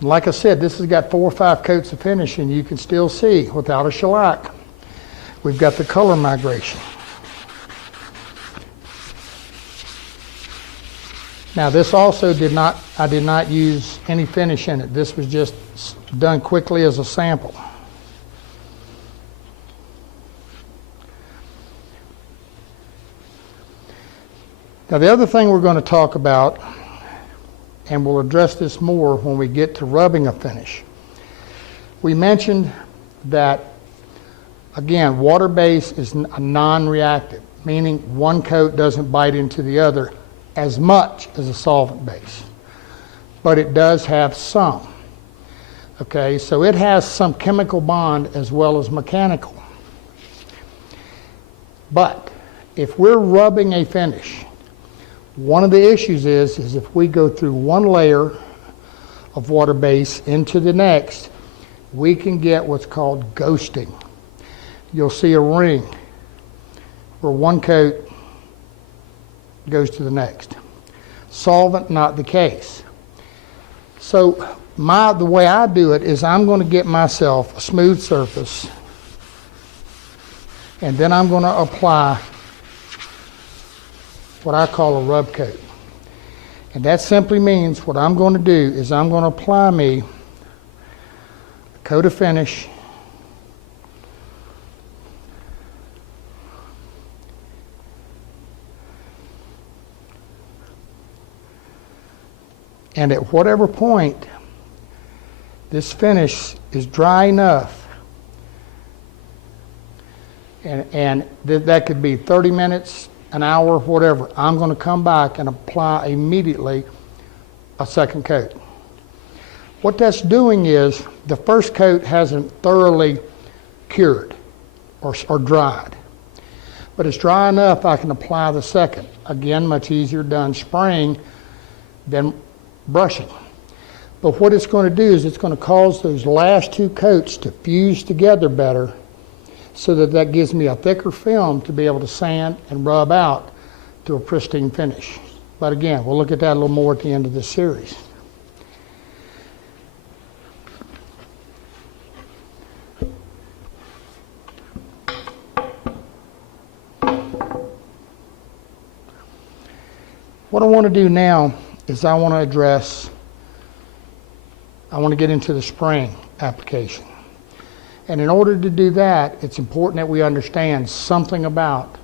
Like I said, this has got 4 or 5 coats of finish, and you can still see without a shellac. We've got the color migration. Now this also I did not use any finish in it. This was just done quickly as a sample. Now the other thing we're going to talk about, and we'll address this more when we get to rubbing a finish. We mentioned that, again, water base is a non-reactive, meaning one coat doesn't bite into the other as much as a solvent base, but it does have some. Okay, so it has some chemical bond as well as mechanical. But if we're rubbing a finish, one of the issues is if we go through one layer of water base into the next, we can get what's called ghosting. You'll see a ring where one coat goes to the next. Solvent, not the case. So the way I do it is I'm going to get myself a smooth surface, And then I'm going to apply what I call a rub coat. And that simply means what I'm going to do is I'm going to apply me a coat of finish and at whatever point this finish is dry enough, and that could be 30 minutes, an hour, whatever, I'm going to come back and apply immediately a second coat. What that's doing is the first coat hasn't thoroughly cured or dried, but it's dry enough I can apply the second. Again, much easier done spraying than brushing. But what it's going to do is it's going to cause those last two coats to fuse together better, so that gives me a thicker film to be able to sand and rub out to a pristine finish. But again, we'll look at that a little more at the end of this series. What I want to do now is I want to get into the spraying application. And in order to do that, it's important that we understand something about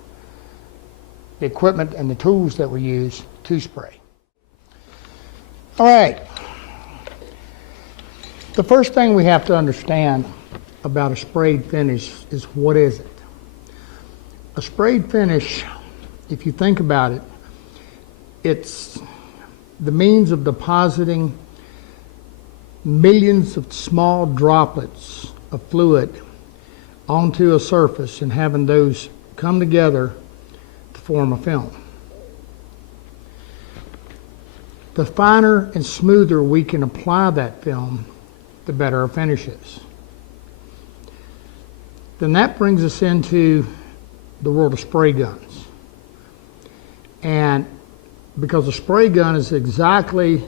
the equipment and the tools that we use to spray. All right. The first thing we have to understand about a sprayed finish is, what is it? A sprayed finish, if you think about it, it's the means of depositing millions of small droplets of fluid onto a surface and having those come together to form a film. The finer and smoother we can apply that film, the better our finish is. Then that brings us into the world of spray guns. And because a spray gun is exactly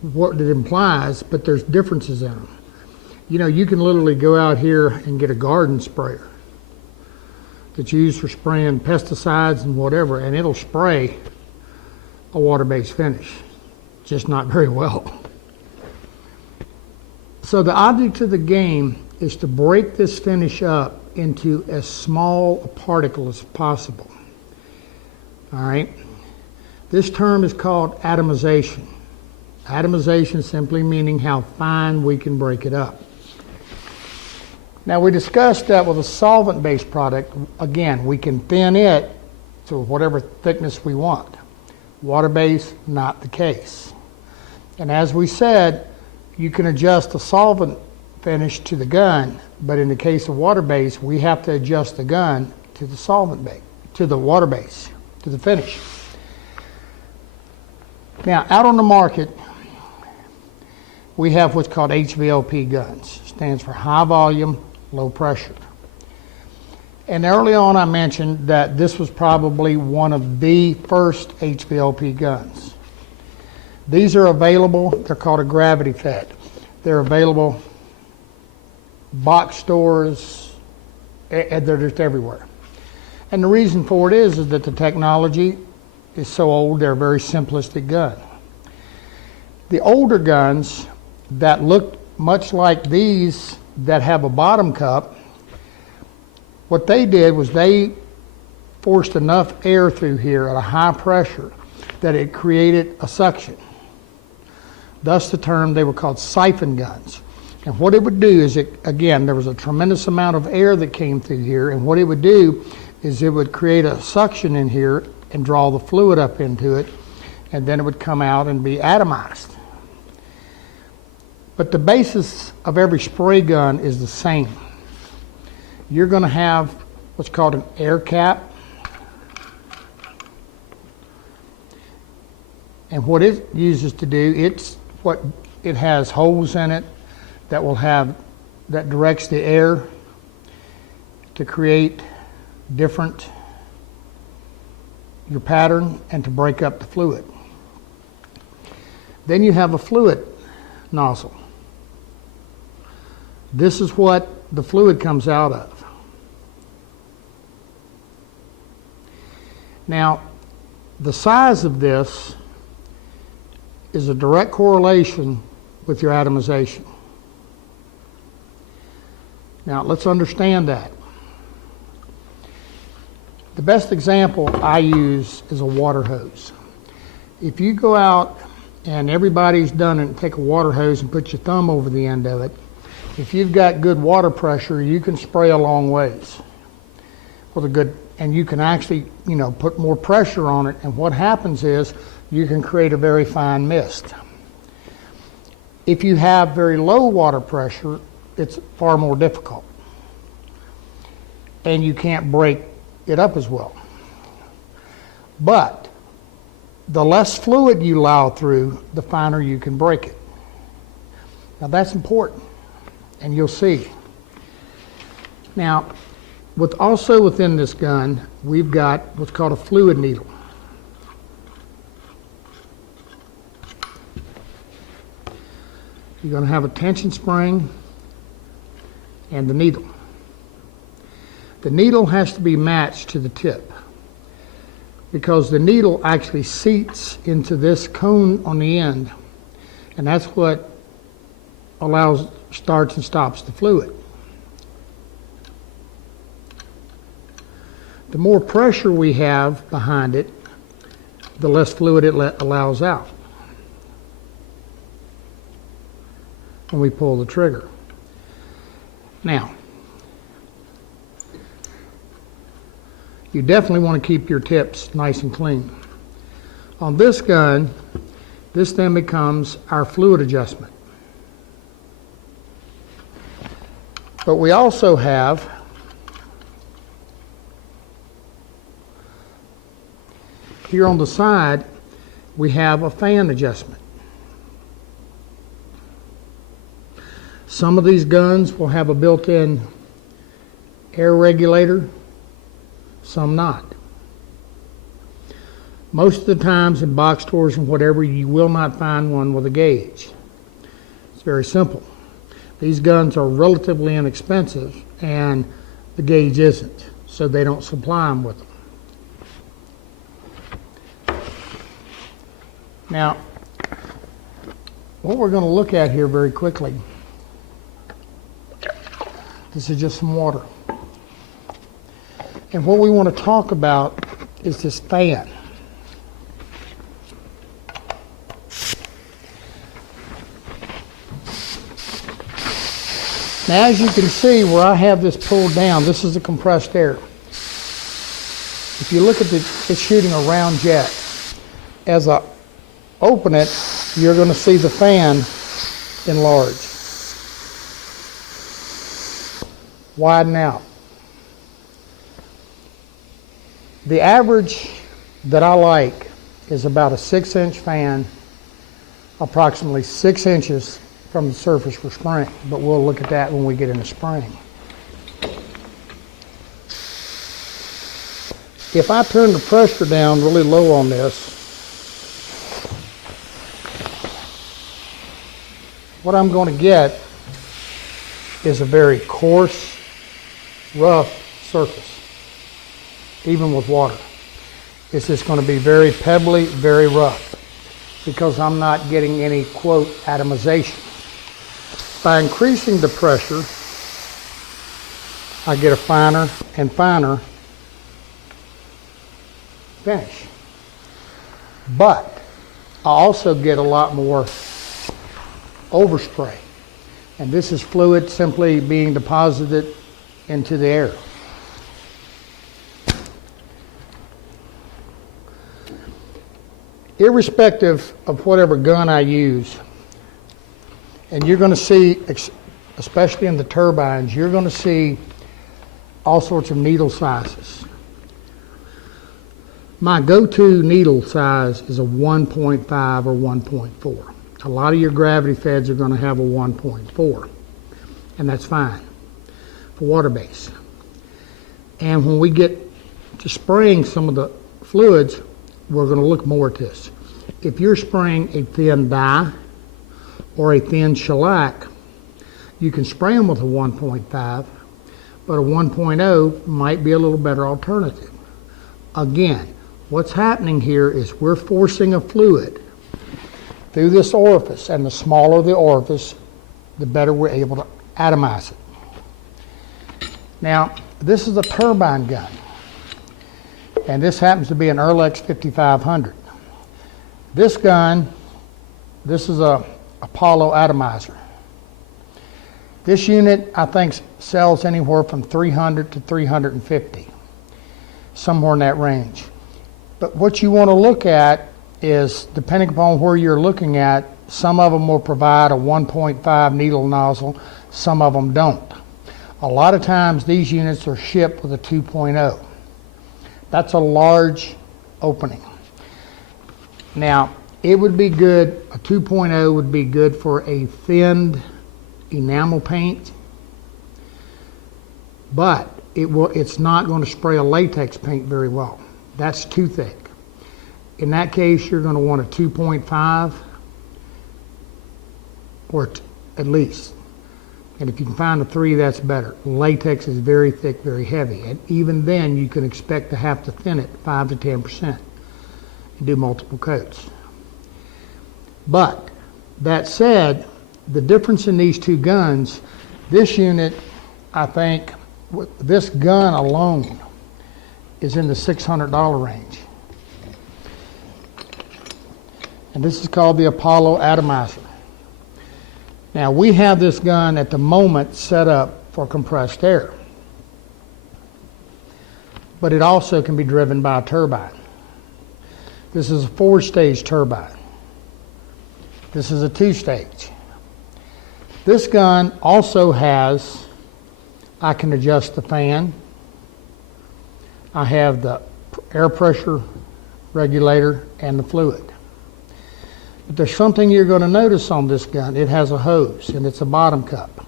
what it implies, but there's differences in them. You know, you can literally go out here and get a garden sprayer that's used for spraying pesticides and whatever, and it'll spray a water-based finish, just not very well. So the object of the game is to break this finish up into as small a particle as possible. All right? This term is called atomization. Atomization simply meaning how fine we can break it up. Now, we discussed that with a solvent-based product, again, we can thin it to whatever thickness we want. Water-based, not the case. And as we said, you can adjust the solvent finish to the gun, but in the case of water-based, we have to adjust the gun to the solvent base, to the water base, to the finish. Now, out on the market, we have what's called HVLP guns. It stands for high volume, low pressure. And early on I mentioned that this was probably one of the first HVLP guns. These are available, they're called a gravity fed. They're available box stores, and they're just everywhere. And the reason for it is that the technology is so old, they're a very simplistic gun. The older guns that look much like these that have a bottom cup, what they did was they forced enough air through here at a high pressure that it created a suction. Thus the term, they were called siphon guns. And what it would do is, again, there was a tremendous amount of air that came through here, and what it would do is it would create a suction in here and draw the fluid up into it, and then it would come out and be atomized. But the basis of every spray gun is the same. You're going to have what's called an air cap. And what it uses to do, it has holes in it that directs the air to create your pattern and to break up the fluid. Then you have a fluid nozzle. This is what the fluid comes out of. Now, the size of this is a direct correlation with your atomization. Now, let's understand that. The best example I use is a water hose. If you go out, and everybody's done it, take a water hose and put your thumb over the end of it, if you've got good water pressure, you can spray a long ways with a good, and you can actually, put more pressure on it, and what happens is you can create a very fine mist. If you have very low water pressure, it's far more difficult, and you can't break it up as well. But the less fluid you allow through, the finer you can break it. Now that's important, and you'll see. Now, also within this gun, we've got what's called a fluid needle. You're going to have a tension spring and the needle. The needle has to be matched to the tip, because the needle actually seats into this cone on the end, and that's what starts and stops the fluid. The more pressure we have behind it, the less fluid it allows out when we pull the trigger. Now, you definitely want to keep your tips nice and clean. On this gun, this then becomes our fluid adjustment. But we also have here on the side, we have a fan adjustment. Some of these guns will have a built-in air regulator, some not. Most of the times in box stores and whatever, you will not find one with a gauge. It's very simple. These guns are relatively inexpensive, and the gauge isn't, so they don't supply them with them. Now, what we're going to look at here very quickly, this is just some water. And what we want to talk about is this fan. Now, as you can see where I have this pulled down, this is the compressed air. If you look at it's shooting a round jet. As I open it, you're going to see the fan enlarge, widen out. The average that I like is about a 6-inch fan, approximately 6 inches from the surface for spraying, but we'll look at that when we get into spraying. If I turn the pressure down really low on this, what I'm going to get is a very coarse, rough surface, even with water. It's just going to be very pebbly, very rough, because I'm not getting any, quote, atomization. By increasing the pressure, I get a finer and finer finish. But I also get a lot more overspray. And this is fluid simply being deposited into the air. Irrespective of whatever gun I use, and you're going to see, especially in the turbines, you're going to see all sorts of needle sizes. My go-to needle size is a 1.5 or 1.4. A lot of your gravity feds are going to have a 1.4, and that's fine for water base. And when we get to spraying some of the fluids, we're going to look more at this. If you're spraying a thin dye or a thin shellac, you can spray them with a 1.5, but a 1.0 might be a little better alternative. Again, What's happening here is we're forcing a fluid through this orifice, and the smaller the orifice, the better we're able to atomize it. Now, this is a turbine gun, and this happens to be an Erlex 5500. This gun, this is a Apollo atomizer. This unit, I think, sells anywhere from 300 to 350, somewhere in that range. But what you want to look at is, depending upon where you're looking at, some of them will provide a 1.5 needle nozzle, some of them don't. A lot of times these units are shipped with a 2.0. That's a large opening. Now, it would be good, a 2.0 would be good for a thinned enamel paint, but it's not going to spray a latex paint very well. That's too thick. In that case, you're going to want a 2.5 or at least. And if you can find a 3, that's better. Latex is very thick, very heavy. And even then, you can expect to have to thin it 5 to 10% and do multiple coats. But that said, the difference in these two guns, this unit, I think, with this gun alone is in the $600 range. And this is called the Apollo Atomizer. Now, we have this gun at the moment set up for compressed air, but it also can be driven by a turbine. This is a 4-stage turbine. This is a 2-stage. This gun also has, I can adjust the fan. I have the air pressure regulator and the fluid. But there's something you're going to notice on this gun. It has a hose, and it's a bottom cup.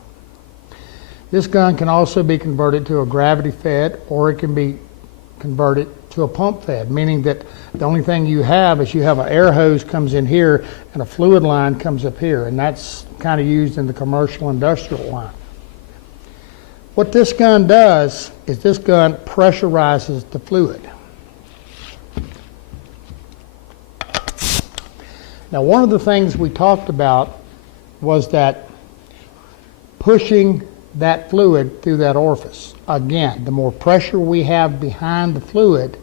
This gun can also be converted to a gravity fed, or it can be converted to a pump fed, meaning that the only thing you have is you have an air hose comes in here and a fluid line comes up here, and that's kind of used in the commercial industrial line. What this gun does is this gun pressurizes the fluid. Now, one of the things we talked about was that pushing that fluid through that orifice. Again, the more pressure we have behind the fluid,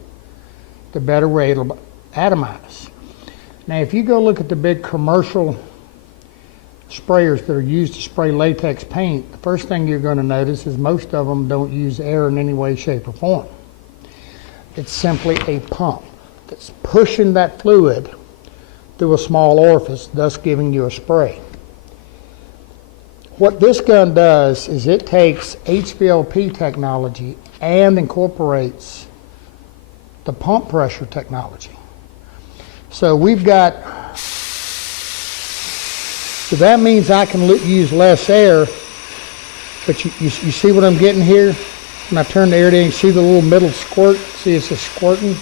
the better we're able to atomize. Now, if you go look at the big commercial sprayers that are used to spray latex paint, the first thing you're going to notice is most of them don't use air in any way, shape, or form. It's simply a pump that's pushing that fluid through a small orifice, thus giving you a spray. What this gun does is it takes HVLP technology and incorporates the pump pressure technology. So we've got, so that means I can use less air, but you see what I'm getting here? When I turn the air down, you see the little middle squirt? See it's just squirting?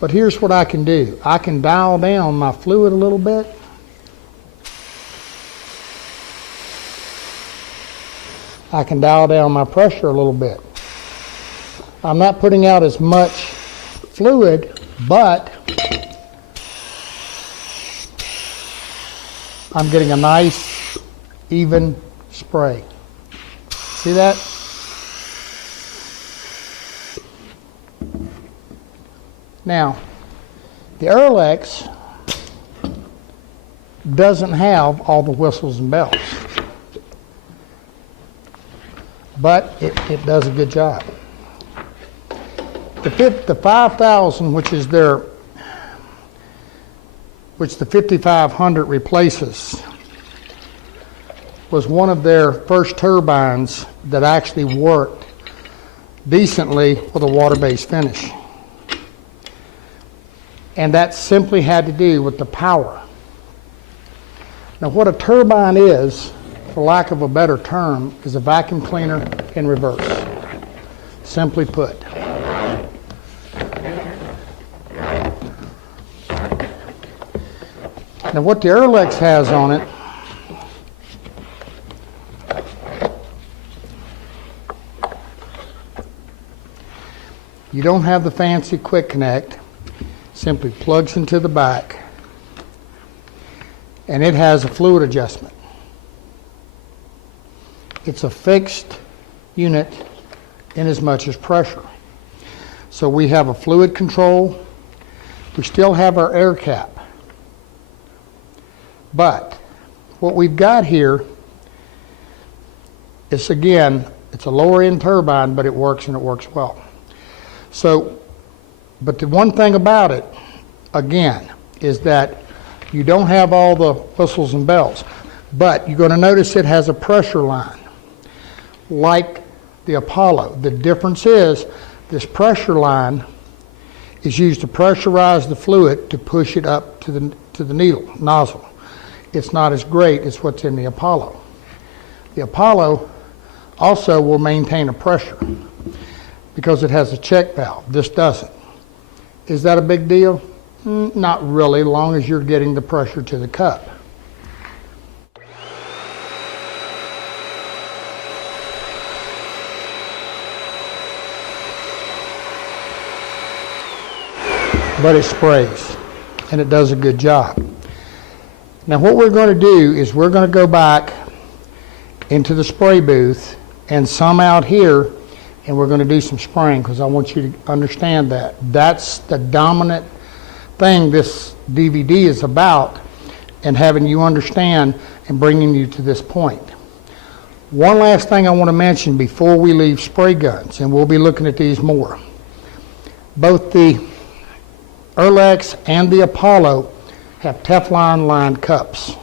But here's what I can do. I can dial down my fluid a little bit. I can dial down my pressure a little bit. I'm not putting out as much fluid, but I'm getting a nice, even spray. See that? Now, the Erlex doesn't have all the whistles and bells, but it does a good job. The 5000, which the 5500 replaces, was one of their first turbines that actually worked decently with a water-based finish. And that simply had to do with the power. Now, what a turbine is, for lack of a better term, is a vacuum cleaner in reverse. Simply put. Now, what the Erlex has on it you don't have the fancy quick connect, simply plugs into the back, and it has a fluid adjustment. It's a fixed unit in as much as pressure. So we have a fluid control. We still have our air cap. But what we've got here is, again, it's a lower end turbine, but it works and it works well. So, but the one thing about it, again, is that you don't have all the whistles and bells, but you're going to notice it has a pressure line, like the Apollo. The difference is this pressure line is used to pressurize the fluid to push it up to the needle, nozzle. It's not as great as what's in the Apollo. The Apollo also will maintain a pressure because it has a check valve. This doesn't. Is that a big deal? Not really, as long as you're getting the pressure to the cup. But it sprays, and it does a good job. Now what we're going to do is we're going to go back into the spray booth and some out here, and we're going to do some spraying because I want you to understand that. That's the dominant thing this DVD is about, and having you understand and bringing you to this point. One last thing I want to mention before we leave spray guns, and we'll be looking at these more. Both the Erlex and the Apollo have Teflon lined cups.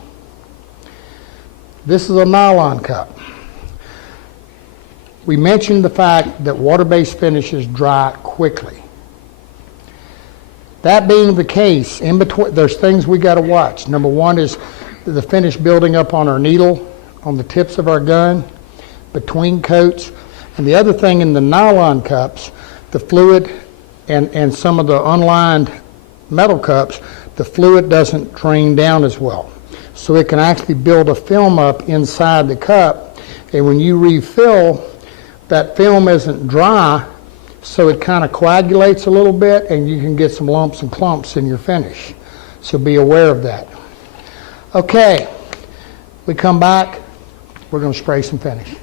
This is a nylon cup. We mentioned the fact that water-based finishes dry quickly. That being the case, in between, there's things we got to watch. Number one is the finish building up on our needle, on the tips of our gun, between coats. And the other thing in the nylon cups, the fluid and some of the unlined metal cups, the fluid doesn't drain down as well. So it can actually build a film up inside the cup, and when you refill, that film isn't dry, so it kind of coagulates a little bit, and you can get some lumps and clumps in your finish. So be aware of that. Okay, we come back, we're going to spray some finish.